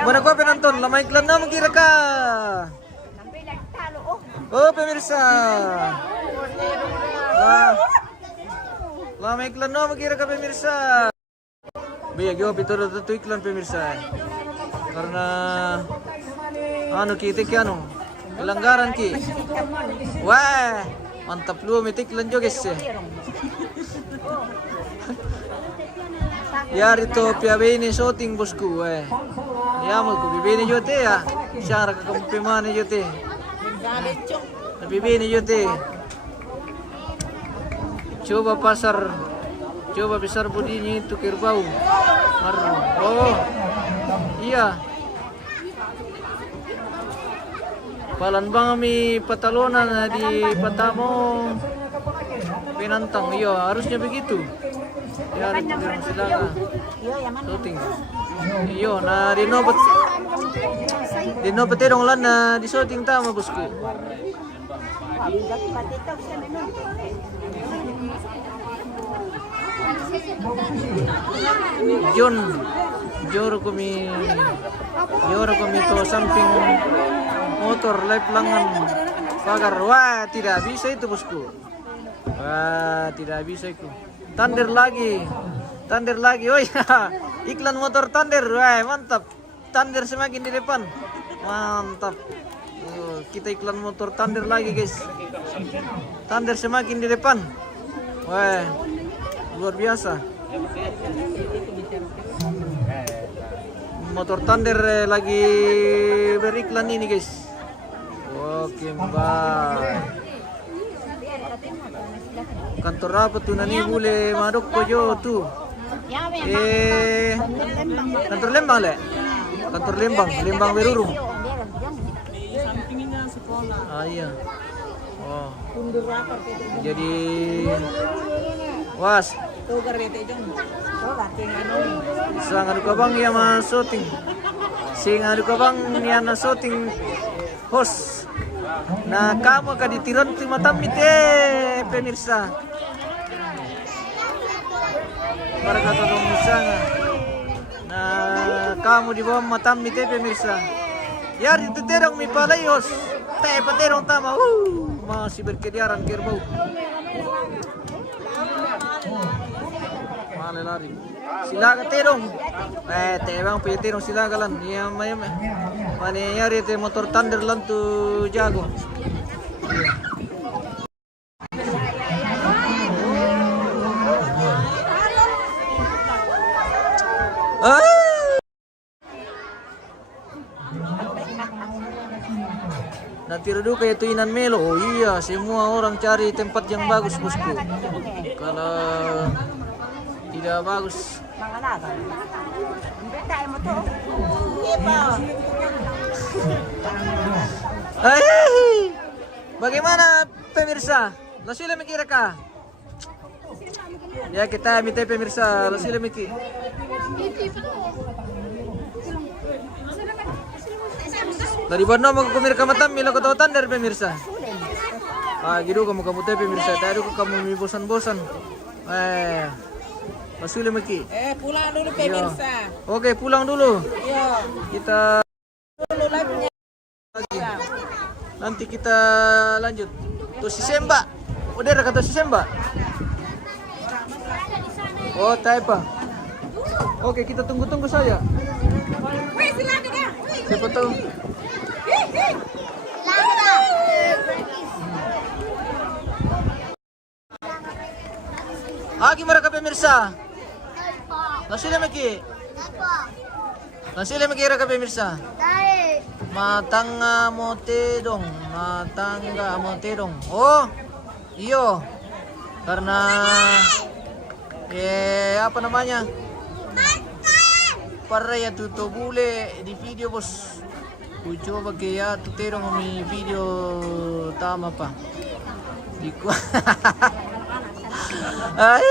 Mana kau penonton? Lama iklan na mengkira ka. Oh pemirsa. Lama iklan na mengkira ka pemirsa. Biar gyo pitoro tu iklan pemirsa. Karena kita ki pelanggaran ki. Wah, mantap lu iklan jo guys. Ya rito piabeni shooting bosku, ya mau ku bibeni jote ya. Syara ka kumpimane jote. Bibeni jote. Coba besar budinya itu kerbau. Oh, iya. Palan bang kami patalonan na di patamo pinantang. Iyo, harusnya begitu. Ya, sila ka. Yo, yaman. Shooting. Iyo, na dinobat dong lan na di shooting tama bosku. Bigat pati ito siya naman. John, joro kami to samping motor live langan pagar. Wah, tidak bisa itu bosku. Wah, tidak bisa itu. Thunder lagi. Oh ya, iklan motor Thunder. Wah, mantap. Thunder semakin di depan. Mantap. Kita iklan motor Thunder lagi, guys. Thunder semakin di depan. Wah, luar biasa. Motor Thunder lagi beriklan ini, guys. Oke, bye. Kantor apa tuh nani boleh madok kojo tuh? Kantor Lembang le? Kantor Lembang Berurung. Sampingnya sekolah. Ah iya. Oh. Jadi was. Sang adu kabang ya mas shooting. Sing adu kabang ya na shooting host. Nah, kamu akan ditiron di mata mite pemirsa. Mereka tolong misalnya. Nah, kamu di bawah mata mite pemirsa. Ya itu terong mi palayos. Teh paterong tama. Masih berkeliaran kerbau. Mana lari? Silakan terong. Tebang punya terong silakan. Ya, mana nyari te motor Thunder lan tu jago. Nanti redu kayak tuinan melo. Oh iya, semua orang cari tempat yang bagus bosku. Kalau tidak bagus, bagaimana pemirsa? Lasila mikir ka? Ya kita minta pemirsa, lasila mikir. Dari mana mau kumir kamatam milo kau Thunder pemirsa? Gitu kamu teh pemirsa. Tadi kamu bosan-bosan. Lasila mikir. Pulang dulu pemirsa. Oke, pulang dulu. Iya. Kita Dulu live-nya. nanti kita lanjut. Tuh si Semba. Udah ada kata si Semba. Oh, taipa. Oke, kita tunggu-tunggu saja. Siapa tahu. Gimana ka pemirsa? Nasila maki. Nasila maki ka pemirsa. Matangga motedong. Oh, iyo. Karena apa namanya? Para ya tuto bule di video bos. Ku coba kaya tuterong kami video tama pa. Di ko. Ay.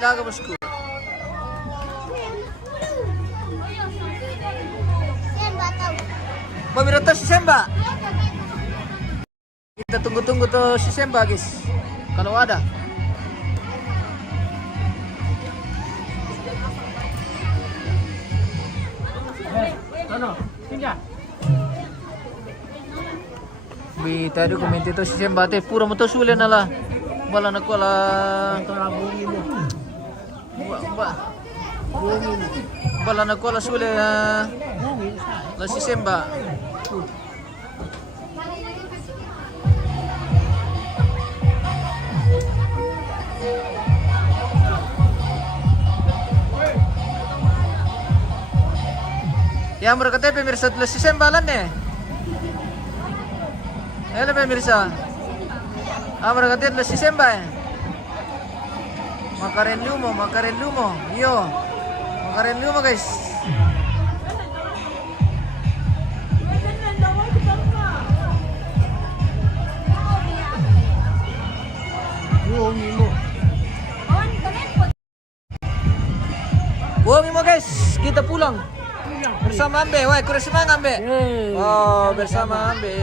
Laga bosku. Pemirsa si Semba. Kita tunggu-tunggu tuh si Semba guys. Kalau ada. Tadi komentar itu si Semba teh pura motor sulit nala. Bala nak kola. Bala nak kola sulit la si Semba. Ya mereka teh pemirsa la si Semba lan nih. Halo pemirsa. Mereka teh la si Semba. Makaren lumo. Yo. Makaren lumo guys. Buangin mo guys, kita pulang bersama Ambe. Wah, kurang semangat Ambe. Oh, bersama Ambe.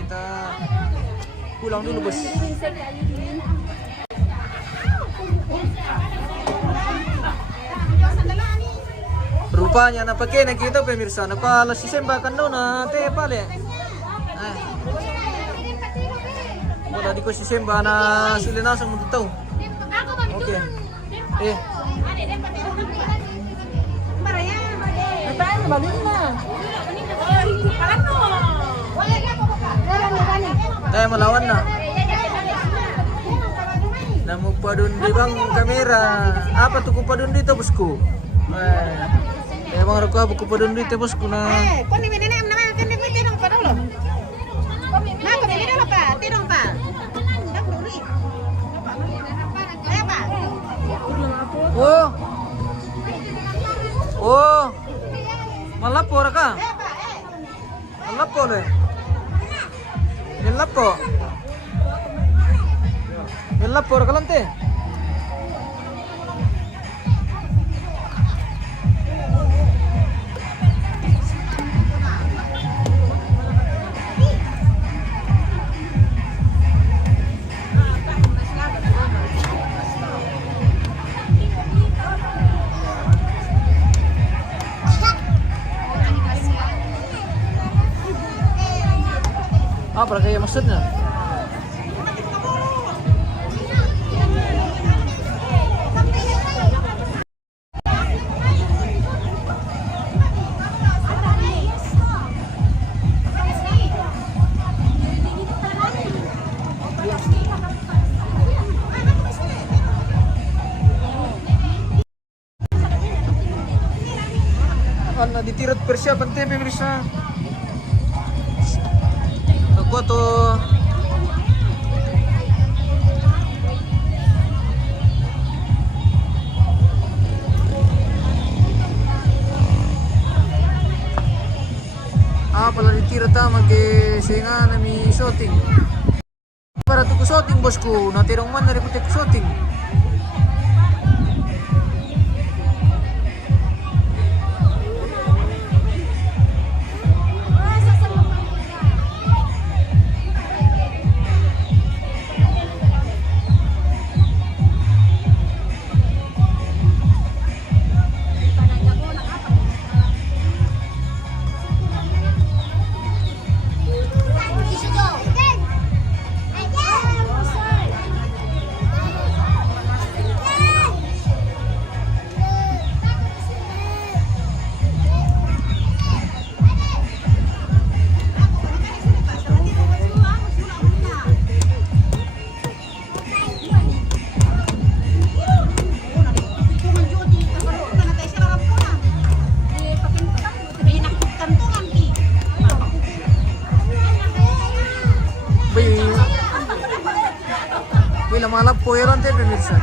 Kita pulang dulu bos. Rupanya napakai na kita pemirsa. Napala si Semba kan doon na te pale. Wala di ko si Semba na silinasang mo dito. Okay. Tayo malawan na. Namu padun di bang kamera. Apa tuh kupadun dito bosku? Emang aku apa kupadun dito bosku na. Kau ni mana nak nama kan ni tirong pa dulu. Nah, kau ni dulu pa, tirong pa. Dah beri. Apa? Oh. Oh. Malapor ka? Malapor eh. Malapor. Malapor ka lang te. Apa kaya maksudnya? Karena ditirot persiapan TV pemirsa. Aku tuh pala ditirot tama ke singa nami shooting. Para tuku shooting bosku, natirong man na reputek shooting. Bila malap poeran teh pemirsa.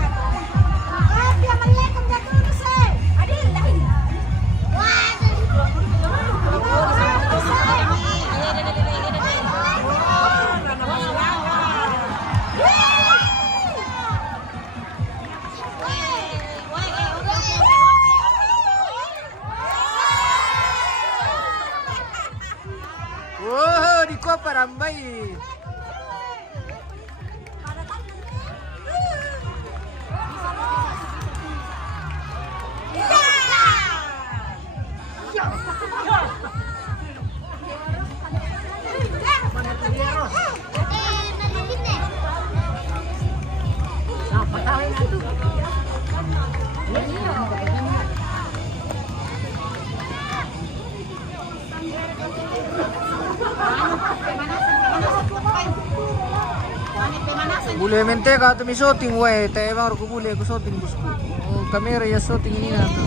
Wow, di Copa ramai. Boleh mentega atau mi shooting weh, tapi baru aku boleh aku shooting bosku. Oh, kamera ya shooting ini nanti.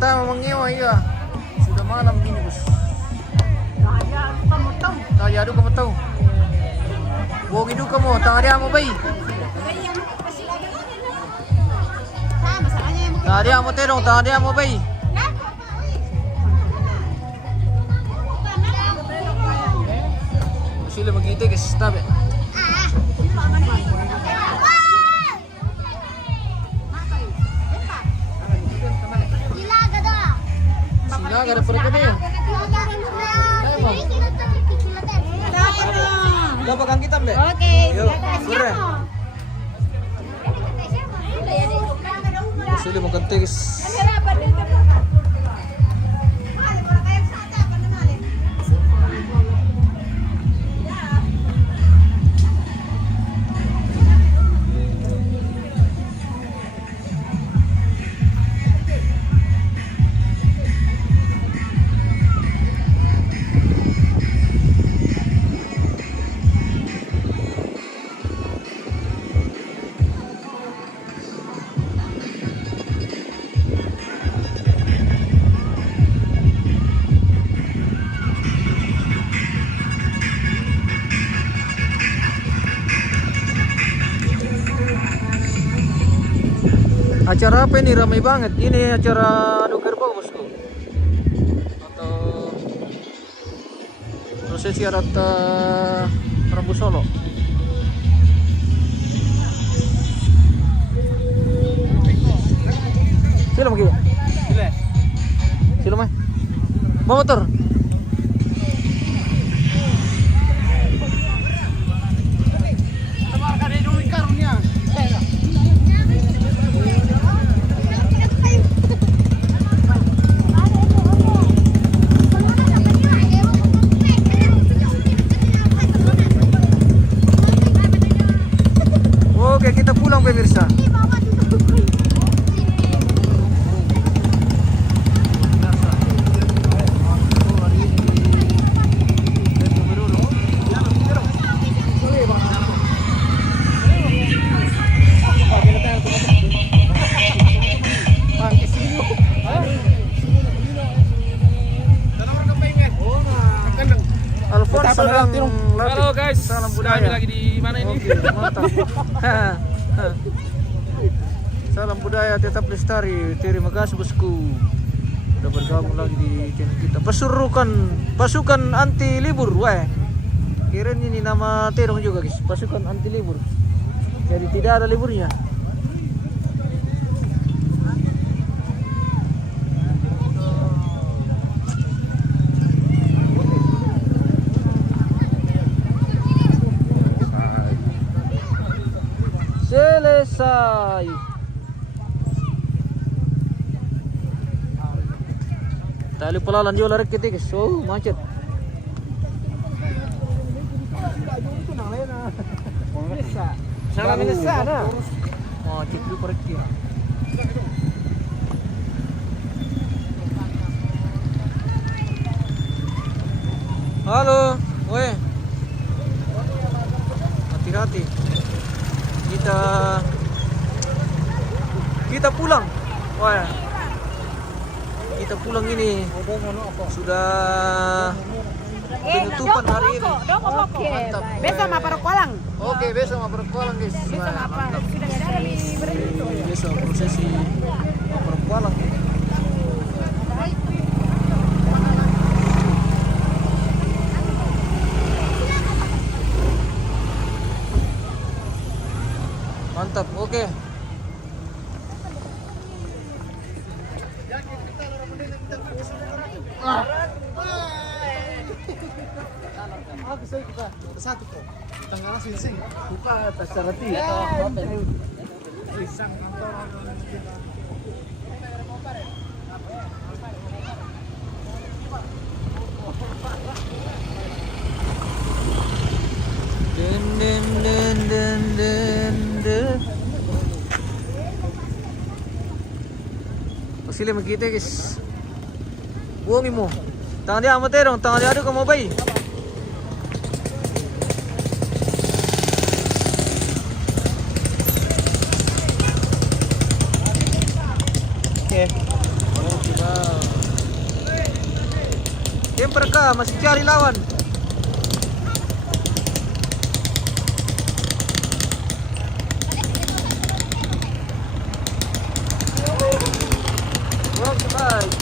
pertama menyewa iya. Sudah malam ini bos. Tadi adu kamu tahu. Bogi du kamu, tadi amo bay. Tadi amo terong, tadi amo bay. Sila magkita guys, tabi. Sila ada perut ini. Dapat kan kita mbak? Oke. Yuk, kurang. Sila magkita guys. Acara apa ini ramai banget? Ini acara adu kerbau bosku. Atau prosesi adat Rambu Solo. Sila magi. Sila mah. Bawa motor. Oke, kita pulang pemirsa. Alphonse sedang latih. Halo guys, Salam kami budaya. lagi di mana ini? Oke, mantap. Salam budaya tetap lestari. Terima kasih bosku. Udah bergabung lagi di channel kita. Pasukan anti libur, wah. Kirain ini nama terong juga guys. Pasukan anti libur. Jadi tidak ada liburnya. Selesai. Tali pelalan juga lari kita guys. Oh macet. Salah minesa na. Oh cek dulu pergi. Halo, weh. Hati-hati. Kita pulang. Wah. Kita pulang ini. Sudah penutupan hari ini. Mantap. Besok mah perkolang. Oke, besok mau berkualang guys. Besok Wah, apa? mantap. Sudah ada di beritu. Besok prosesi mau berkualang. Mantap, oke. Satu kok. Tengah sing. Buka atas cerati. Pasili magkita guys. Buongin mo. Tangan dia amat terong, tangan dia adu ka mo bay. Okay. Okay, bye. Camper kah? Masih cari lawan. Oke, baik.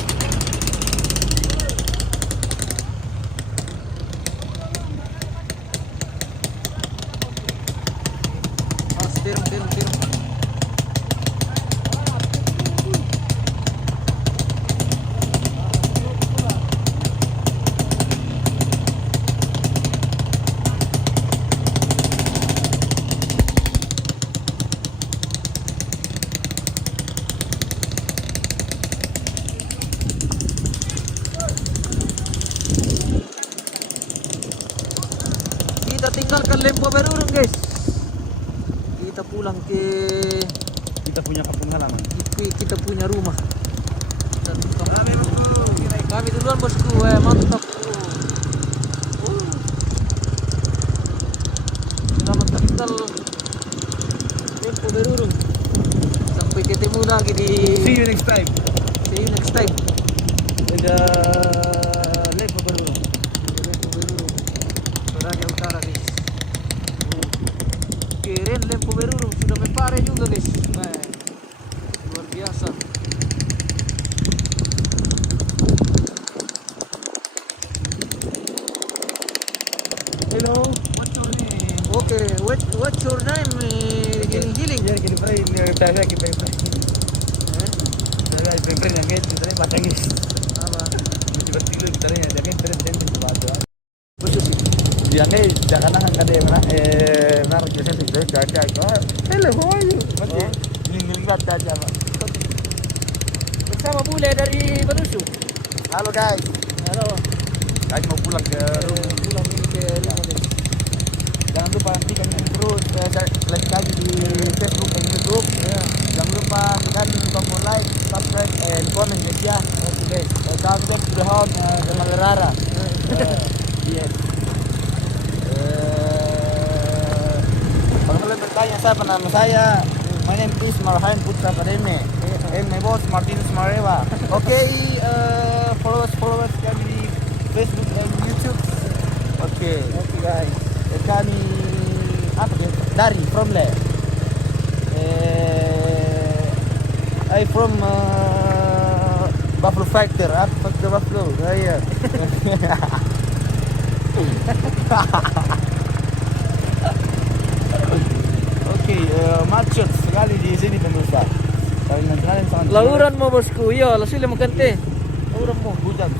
Tirong. Kita tinggalkan Lempo Berurung, guys. Kita pulang ke Kita punya kampung halaman. kita punya rumah. Dan kami duluan bosku, mantap. Selamat tinggal Lempo Berurung. Sampai ketemu lagi di See you next time. see you next time. Ada Lempo Berurung. Toraja Utara, guys. Keren Lempo Berurung sudah mepare juga, guys. Luar biasa. Hello. Okay, what's your name? Giling. Ya, gini pa ini tayo kita pa. Saya pempre yang gitu, tadi pasang guys. Apa? Tiba tiba kita nih, jangan pempre di bawah. Betul sih. Yang ini jangan ada yang mana naruh jasa sudah ada itu. Hello, how are you? Masih ingin lihat aja, Pak. Bersama Bule dari Badusu. Halo guys. Halo. Kami mau pulang ke rumah. Pulang ke rumah, guys. Jangan lupa nantikan terus like lagi di Facebook dan YouTube. Jangan lupa tekan tombol like, subscribe, and comment guys ya. Oke guys. Welcome back to the home Jamal Rara. Yes. Kalau kalian bertanya siapa nama saya, my name is Marhain Putra Pademe. And my boss Martinus Marewa. Oke, followers kami di Facebook dan YouTube. Oke guys. Kami apa ya? Dari from there. I from Buffalo Factor, Factor Buffalo. Iya. Oke, macet sekali di sini pemirsa. Kalian sangat Lauran mo bosku, iya, sila magkante. Lauran mo, hujan.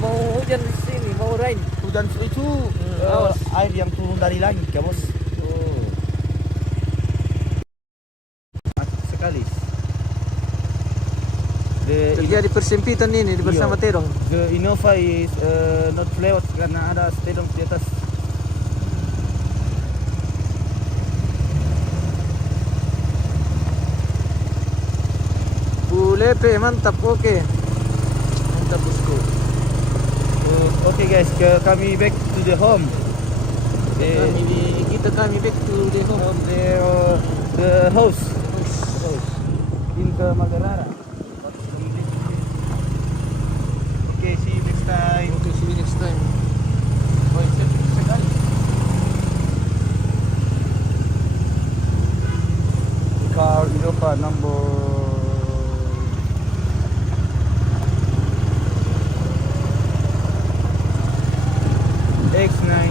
Mau hujan di sini, mau rain. Hujan itu awas. air yang turun dari langit ya bos. Macet sekali. Terjadi persempitan ini bersama Iya. terong. The Innova is not lewat karena ada terong di atas. Bulepe, mantap, oke. Mantap bosku. Oke guys, kami back to the home. Kami back to the home. The house. In ke Magarara. Oke, see you next time. Okay, see you next time. Boy, sekali. Car Innova number X98.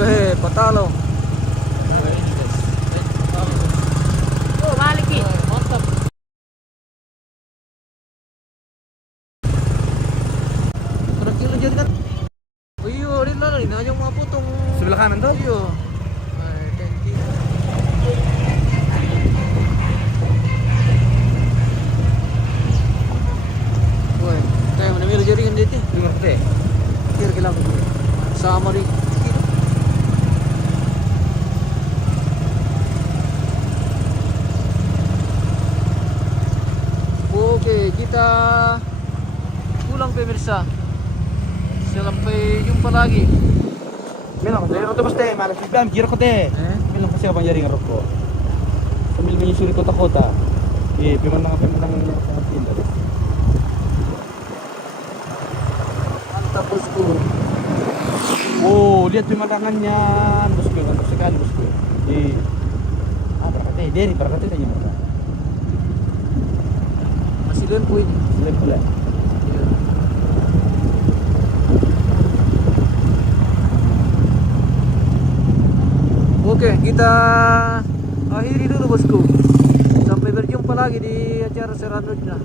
Weh, patalo. Oh, balik nih. Mantap. Berapa kilo jadi kan? Oh iya, rin aja mau potong. Sebelah kanan tuh? Iya. Thank you. Weh, tayo mana milo jaringan dito. Dengar deh. Kira-kira sama rin. Oke, kita pulang pemirsa. Sampai jumpa lagi. malas bang, kira ko deh. Minum kasi abang jaring rokok. Sambil menyusuri kota-kota. Pemandangan sangat indah. Mantap bosku. Oh, lihat pemandangannya, bosku, mantap sekali bosku. Berkata dari berkata tanya mereka. Masih lempu ini. Lempu lah. Oke, kita akhiri dulu bosku. Sampai berjumpa lagi di acara selanjutnya.